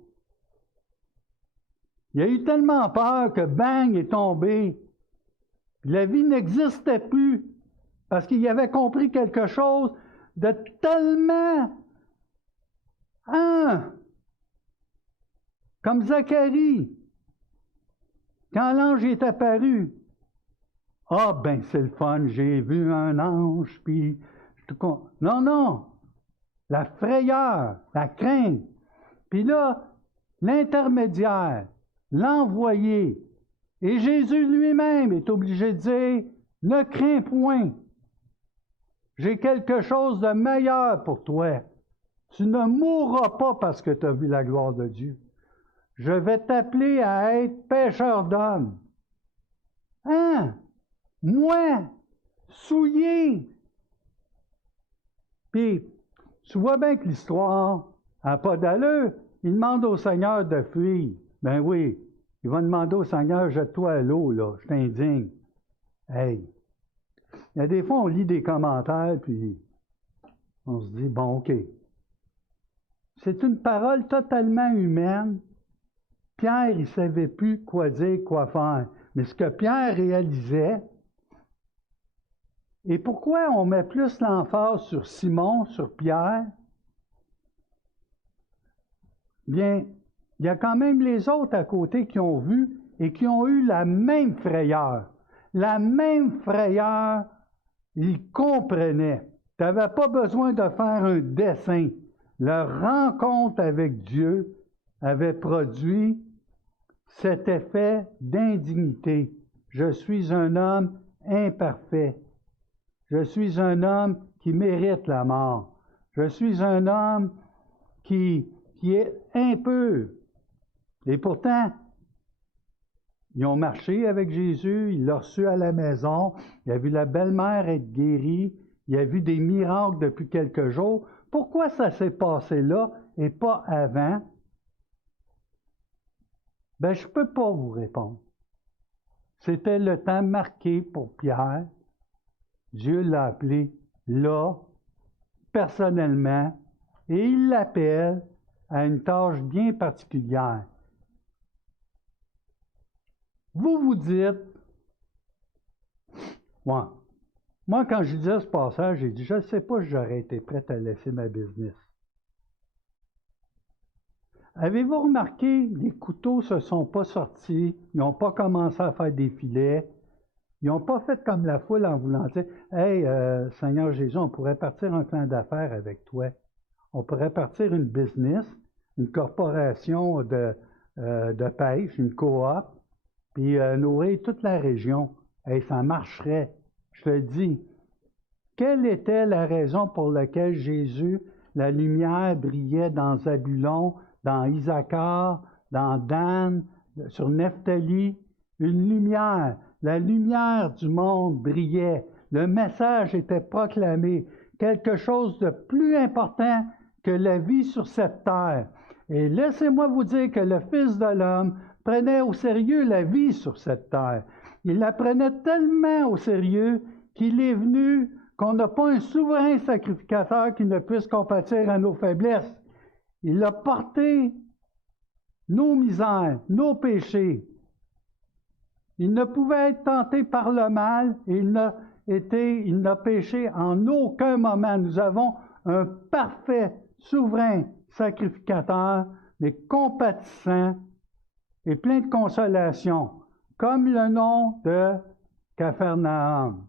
Il a eu tellement peur que bang, il est tombé. La vie n'existait plus parce qu'il avait compris quelque chose de tellement... Comme Zacharie, quand l'ange est apparu. Ah, ben, c'est le fun, j'ai vu un ange, puis... Non, non! La frayeur, la crainte. Puis là, l'intermédiaire, l'envoyé. Et Jésus lui-même est obligé de dire, ne crains point. J'ai quelque chose de meilleur pour toi. Tu ne mourras pas parce que tu as vu la gloire de Dieu. Je vais t'appeler à être pêcheur d'hommes. Hein? Moi, souillé. Puis, tu vois bien que l'histoire n'a pas d'allure. Il demande au Seigneur de fuir. Ben oui, il va demander au Seigneur, jette-toi à l'eau, là, je t'indigne. Hey! Il y a des fois, on lit des commentaires, puis on se dit, bon, OK. C'est une parole totalement humaine. Pierre, il ne savait plus quoi dire, quoi faire. Mais ce que Pierre réalisait, et pourquoi on met plus l'emphase sur Simon, sur Pierre? Bien, il y a quand même les autres à côté qui ont vu et qui ont eu la même frayeur. La même frayeur, ils comprenaient. Tu n'avais pas besoin de faire un dessin. Leur rencontre avec Dieu avait produit cet effet d'indignité. Je suis un homme imparfait. Je suis un homme qui mérite la mort. Je suis un homme qui est impur. Et pourtant, ils ont marché avec Jésus, il l'a reçu à la maison, il a vu la belle-mère être guérie, il a vu des miracles depuis quelques jours. Pourquoi ça s'est passé là et pas avant? Ben, je ne peux pas vous répondre. C'était le temps marqué pour Pierre. Dieu l'a appelé là, personnellement, et il l'appelle à une tâche bien particulière. Vous vous dites, ouais, moi quand je disais ce passage, j'ai dit, je ne sais pas si j'aurais été prêt à laisser ma business. Avez-vous remarqué, les couteaux ne se sont pas sortis, ils n'ont pas commencé à faire des filets, ils n'ont pas fait comme la foule en voulant dire, « Hey, Seigneur Jésus, on pourrait partir un plan d'affaires avec toi. On pourrait partir une business, une corporation de pêche, une coop, puis nourrir toute la région. Hey, ça marcherait. » Je te dis, quelle était la raison pour laquelle Jésus, la lumière brillait dans Zabulon, dans Issachar, dans Dan, sur Nephtali, une lumière. La lumière du monde brillait. Le message était proclamé. Quelque chose de plus important que la vie sur cette terre. Et laissez-moi vous dire que le Fils de l'homme prenait au sérieux la vie sur cette terre. Il la prenait tellement au sérieux qu'il est venu qu'on n'a pas un souverain sacrificateur qui ne puisse compatir à nos faiblesses. Il a porté nos misères, nos péchés. Il ne pouvait être tenté par le mal et il n'a péché en aucun moment. Nous avons un parfait souverain sacrificateur, mais compatissant et plein de consolation, comme le nom de Capharnaüm.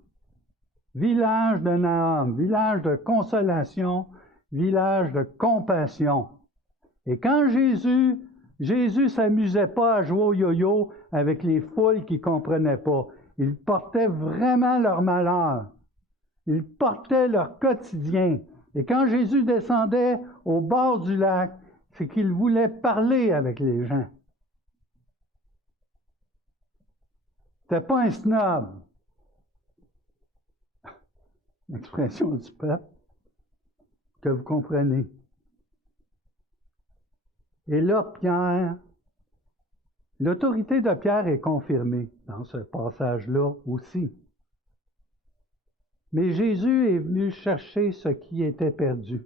Village de Nahum, village de consolation, village de compassion. Et quand Jésus ne s'amusait pas à jouer au yo-yo avec les foules qui ne comprenaient pas. Il portait vraiment leur malheur. Il portait leur quotidien. Et quand Jésus descendait au bord du lac, c'est qu'il voulait parler avec les gens. C'était pas un snob. L'expression du peuple que vous comprenez. Et là, Pierre, l'autorité de Pierre est confirmée dans ce passage-là aussi. Mais Jésus est venu chercher ce qui était perdu.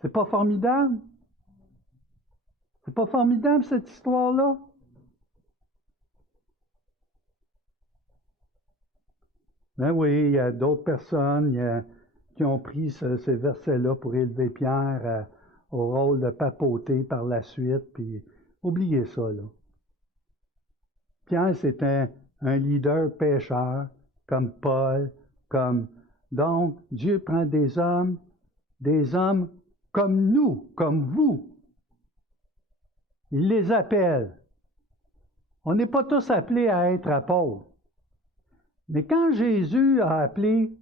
C'est pas formidable? C'est pas formidable cette histoire-là? Ben oui, il y a d'autres personnes qui ont pris ces versets-là pour élever Pierre au rôle de papauté par la suite, puis oubliez ça, là. Pierre, c'était un leader pécheur, comme Paul, Donc, Dieu prend des hommes comme nous, comme vous. Il les appelle. On n'est pas tous appelés à être apôtres. Mais quand Jésus a appelé,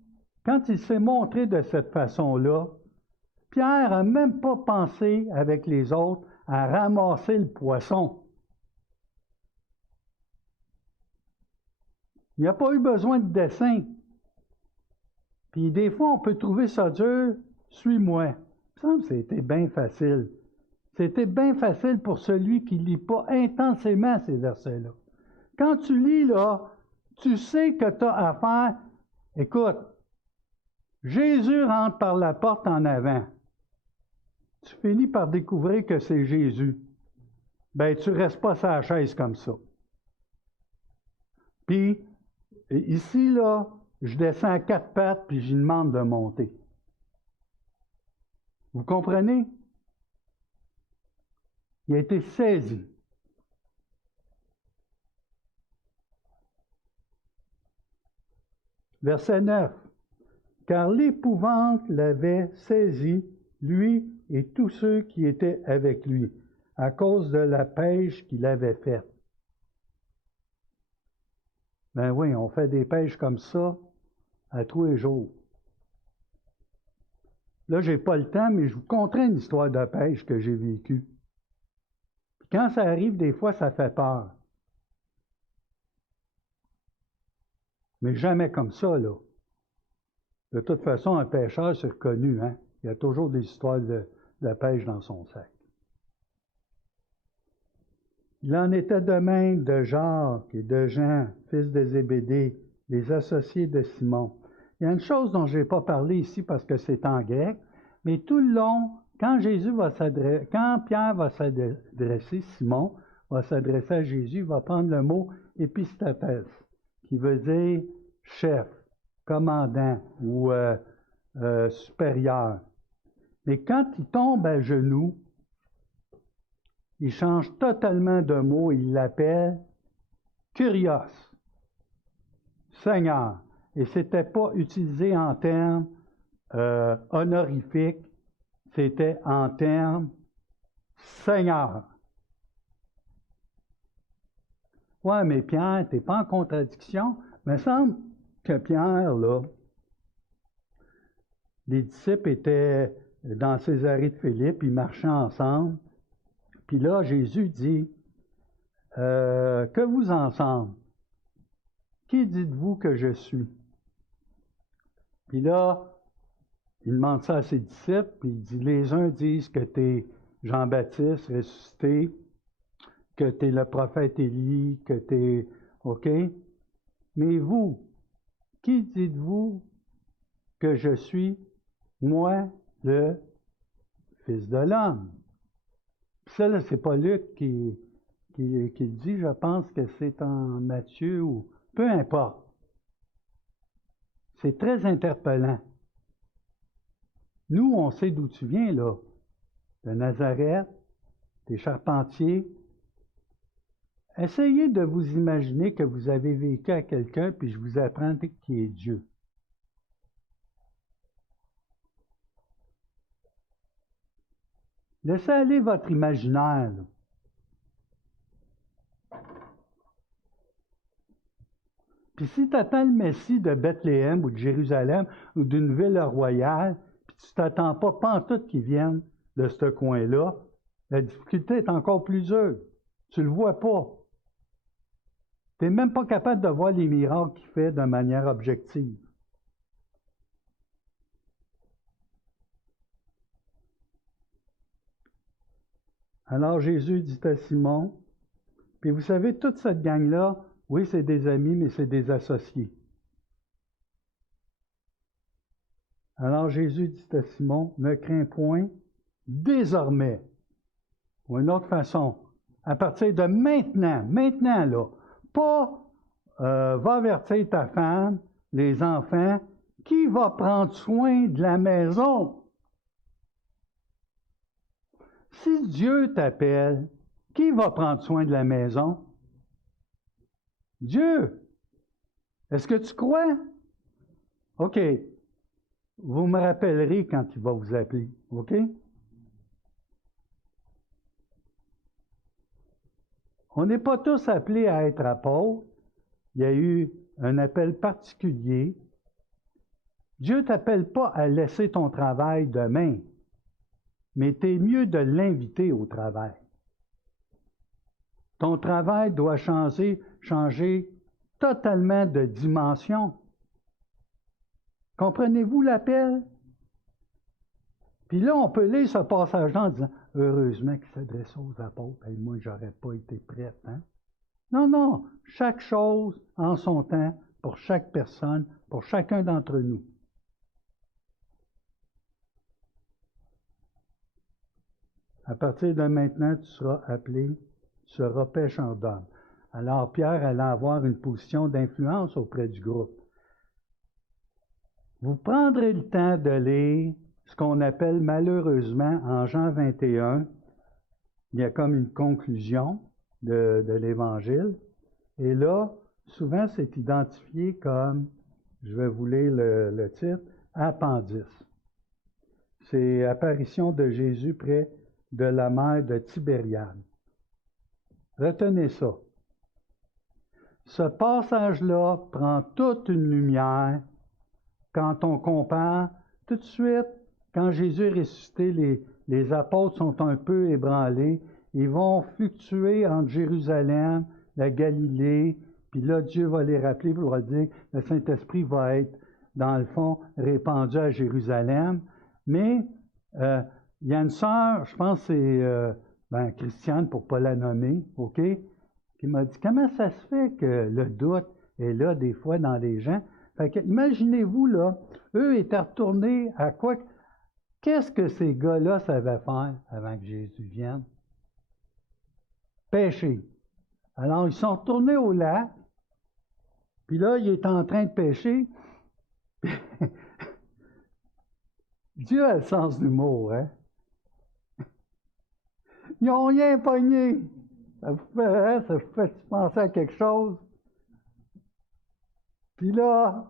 quand il s'est montré de cette façon-là, Pierre n'a même pas pensé avec les autres à ramasser le poisson. Il n'y a pas eu besoin de dessin. Puis des fois, on peut trouver ça dur. Suis-moi. Il me semble que c'était bien facile. C'était bien facile pour celui qui ne lit pas intensément ces versets-là. Quand tu lis, là, tu sais que tu as affaire. Écoute, Jésus rentre par la porte en avant. Tu finis par découvrir que c'est Jésus. Ben, tu ne restes pas sur la chaise comme ça. Puis, ici, là, je descends à 4 pattes, puis j'y demande de monter. Vous comprenez? Il a été saisi. Verset 9. Car l'épouvante l'avait saisi, lui et tous ceux qui étaient avec lui, à cause de la pêche qu'il avait faite. Ben oui, on fait des pêches comme ça à tous les jours. Là, je n'ai pas le temps, mais je vous conterai une histoire de pêche que j'ai vécue. Puis quand ça arrive, des fois, ça fait peur. Mais jamais comme ça, là. De toute façon, un pêcheur, c'est reconnu, hein? Il y a toujours des histoires de pêche dans son sac. Il en était de même de Jacques et de Jean, fils de Zébédée, les associés de Simon. Il y a une chose dont je n'ai pas parlé ici parce que c'est en grec, mais tout le long, quand Pierre va s'adresser, Simon va s'adresser à Jésus, il va prendre le mot épistates, qui veut dire chef, commandant ou supérieur. Mais quand il tombe à genoux, il change totalement de mot, il l'appelle Kyrios, Seigneur. Et ce n'était pas utilisé en termes honorifiques, c'était en termes Seigneur. Ouais, mais Pierre, tu n'es pas en contradiction. Il me semble que Pierre, là, les disciples étaient dans Césarée de Philippe, ils marchaient ensemble. Puis là, Jésus dit, que vous ensemble, qui dites-vous que je suis? Puis là, il demande ça à ses disciples, puis il dit, les uns disent que tu es Jean-Baptiste ressuscité, que tu es le prophète Élie, que tu es... OK? Mais vous, qui dites-vous que je suis, moi, le Fils de l'homme? Puis ça, là, c'est pas Luc qui le dit, je pense que c'est en Matthieu ou... Peu importe. C'est très interpellant. Nous, on sait d'où tu viens, là. De Nazareth, t'es charpentier. Essayez de vous imaginer que vous avez vécu à quelqu'un, puis je vous apprends qui est Dieu. Laissez aller votre imaginaire, là. Puis si tu attends le Messie de Bethléem ou de Jérusalem ou d'une ville royale, puis tu t'attends pas pantoute qu'il vienne de ce coin-là, la difficulté est encore plus dure. Tu le vois pas. Tu n'es même pas capable de voir les miracles qu'il fait de manière objective. Alors Jésus dit à Simon, puis vous savez, toute cette gang-là, oui, c'est des amis, mais c'est des associés. Alors Jésus dit à Simon, ne crains point, désormais, ou une autre façon, à partir de maintenant là, pas va avertir ta femme, les enfants, qui va prendre soin de la maison? Si Dieu t'appelle, qui va prendre soin de la maison? Dieu. Est-ce que tu crois? OK. Vous me rappellerez quand il va vous appeler. OK? On n'est pas tous appelés à être apôtres. Il y a eu un appel particulier. Dieu ne t'appelle pas à laisser ton travail demain, mais c'est mieux de l'inviter au travail. Ton travail doit changer totalement de dimension. Comprenez-vous l'appel? Puis là, on peut lire ce passage-là en disant « Heureusement qu'il s'adressait aux apôtres. Et moi, je n'aurais pas été prête. Hein? » Non, chaque chose en son temps, pour chaque personne, pour chacun d'entre nous. À partir de maintenant, tu seras appelé, tu seras pêcheur d'hommes. Alors Pierre allait avoir une position d'influence auprès du groupe. Vous prendrez le temps de lire ce qu'on appelle malheureusement en Jean 21, il y a comme une conclusion de l'Évangile. Et là, souvent c'est identifié comme, je vais vous lire le titre, appendice. C'est apparition de Jésus près de la mer de Tibériade. Retenez ça. Ce passage-là prend toute une lumière quand on compare tout de suite, quand Jésus est ressuscité, les apôtres sont un peu ébranlés. Ils vont fluctuer entre Jérusalem, la Galilée, puis là, Dieu va les rappeler pour leur dire le Saint-Esprit va être, dans le fond, répandu à Jérusalem. Mais il y a une sœur, je pense que c'est Christiane, pour ne pas la nommer, OK, qui m'a dit, comment ça se fait que le doute est là des fois dans les gens? Fait que, imaginez-vous, là, eux étaient retournés à quoi? Qu'est-ce que ces gars-là savaient faire avant que Jésus vienne? Pêcher. Alors, ils sont retournés au lac, puis là, il est en train de pêcher. Dieu a le sens de l'humour, hein? Ils n'ont rien pogné. Ça vous fait penser à quelque chose? Puis là,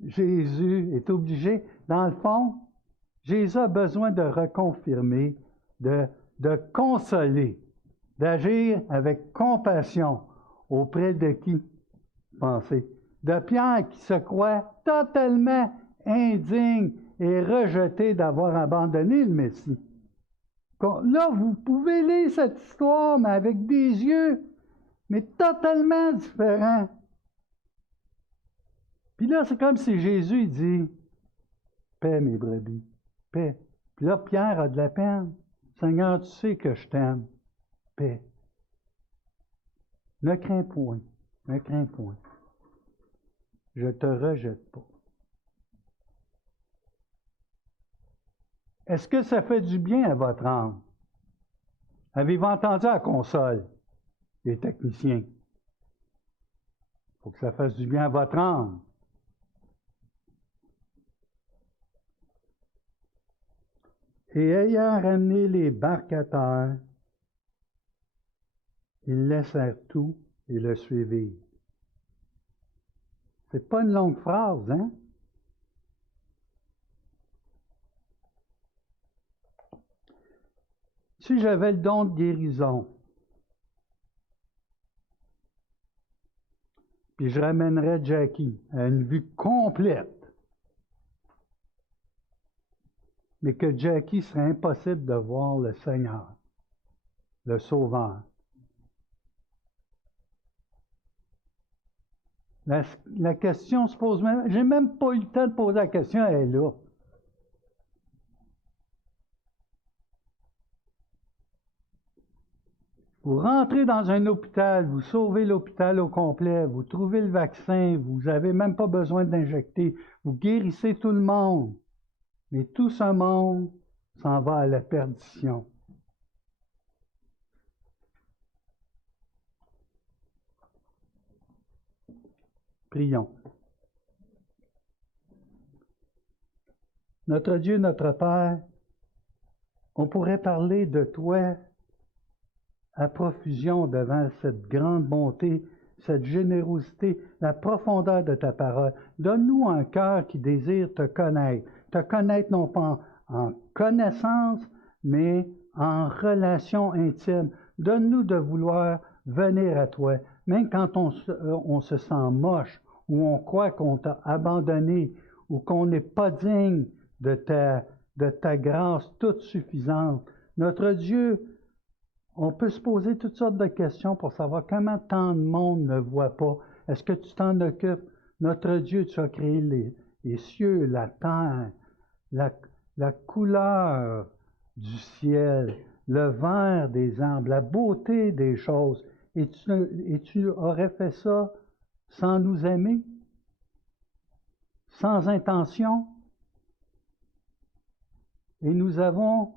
Jésus est obligé, dans le fond, Jésus a besoin de reconfirmer, de consoler, d'agir avec compassion auprès de qui? Pensez. De Pierre qui se croit totalement indigne et rejeté d'avoir abandonné le Messie. Là, vous pouvez lire cette histoire, mais avec des yeux mais totalement différents. Puis là, c'est comme si Jésus il dit, « Paix, mes brebis, paix. » Puis là, Pierre a de la peine. « Seigneur, tu sais que je t'aime. Paix. » Ne crains point, ne crains point. Je ne te rejette pas. Est-ce que ça fait du bien à votre âme? Avez-vous entendu la console des techniciens? Il faut que ça fasse du bien à votre âme. Et ayant ramené les barques à terre, ils laissèrent tout et le suivirent. C'est pas une longue phrase, hein? Si j'avais le don de guérison, puis je ramènerais Jackie à une vue complète, mais que Jackie serait impossible de voir le Seigneur, le Sauveur. La question se pose même, j'ai même pas eu le temps de poser la question, elle est là. Vous rentrez dans un hôpital, vous sauvez l'hôpital au complet, vous trouvez le vaccin, vous n'avez même pas besoin d'injecter, vous guérissez tout le monde. Mais tout ce monde s'en va à la perdition. Prions. Notre Dieu, notre Père, on pourrait parler de toi à profusion devant cette grande bonté, cette générosité, la profondeur de ta parole. Donne-nous un cœur qui désire te connaître non pas en connaissance, mais en relation intime. Donne-nous de vouloir venir à toi, même quand on se sent moche, ou on croit qu'on t'a abandonné, ou qu'on n'est pas digne de ta grâce toute suffisante. Notre Dieu, on peut se poser toutes sortes de questions pour savoir comment tant de monde ne voit pas. Est-ce que tu t'en occupes? Notre Dieu, tu as créé les cieux, la terre, la couleur du ciel, le vert des arbres, la beauté des choses. Et tu aurais fait ça sans nous aimer? Sans intention? Et nous avons,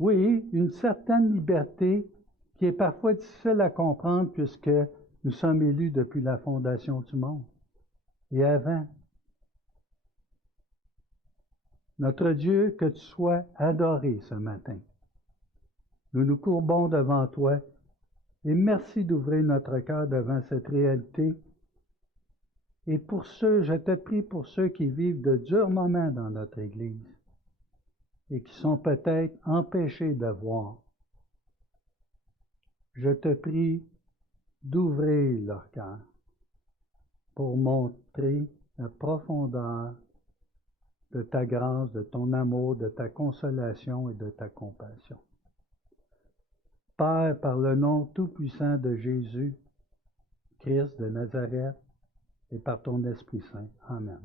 oui, une certaine liberté qui est parfois difficile à comprendre puisque nous sommes élus depuis la fondation du monde. Et avant, notre Dieu, que tu sois adoré ce matin. Nous nous courbons devant toi et merci d'ouvrir notre cœur devant cette réalité. Et pour ceux, je te prie pour ceux qui vivent de durs moments dans notre Église et qui sont peut-être empêchés de voir. Je te prie d'ouvrir leur cœur pour montrer la profondeur de ta grâce, de ton amour, de ta consolation et de ta compassion. Père, par le nom tout-puissant de Jésus, Christ de Nazareth, et par ton Esprit Saint. Amen.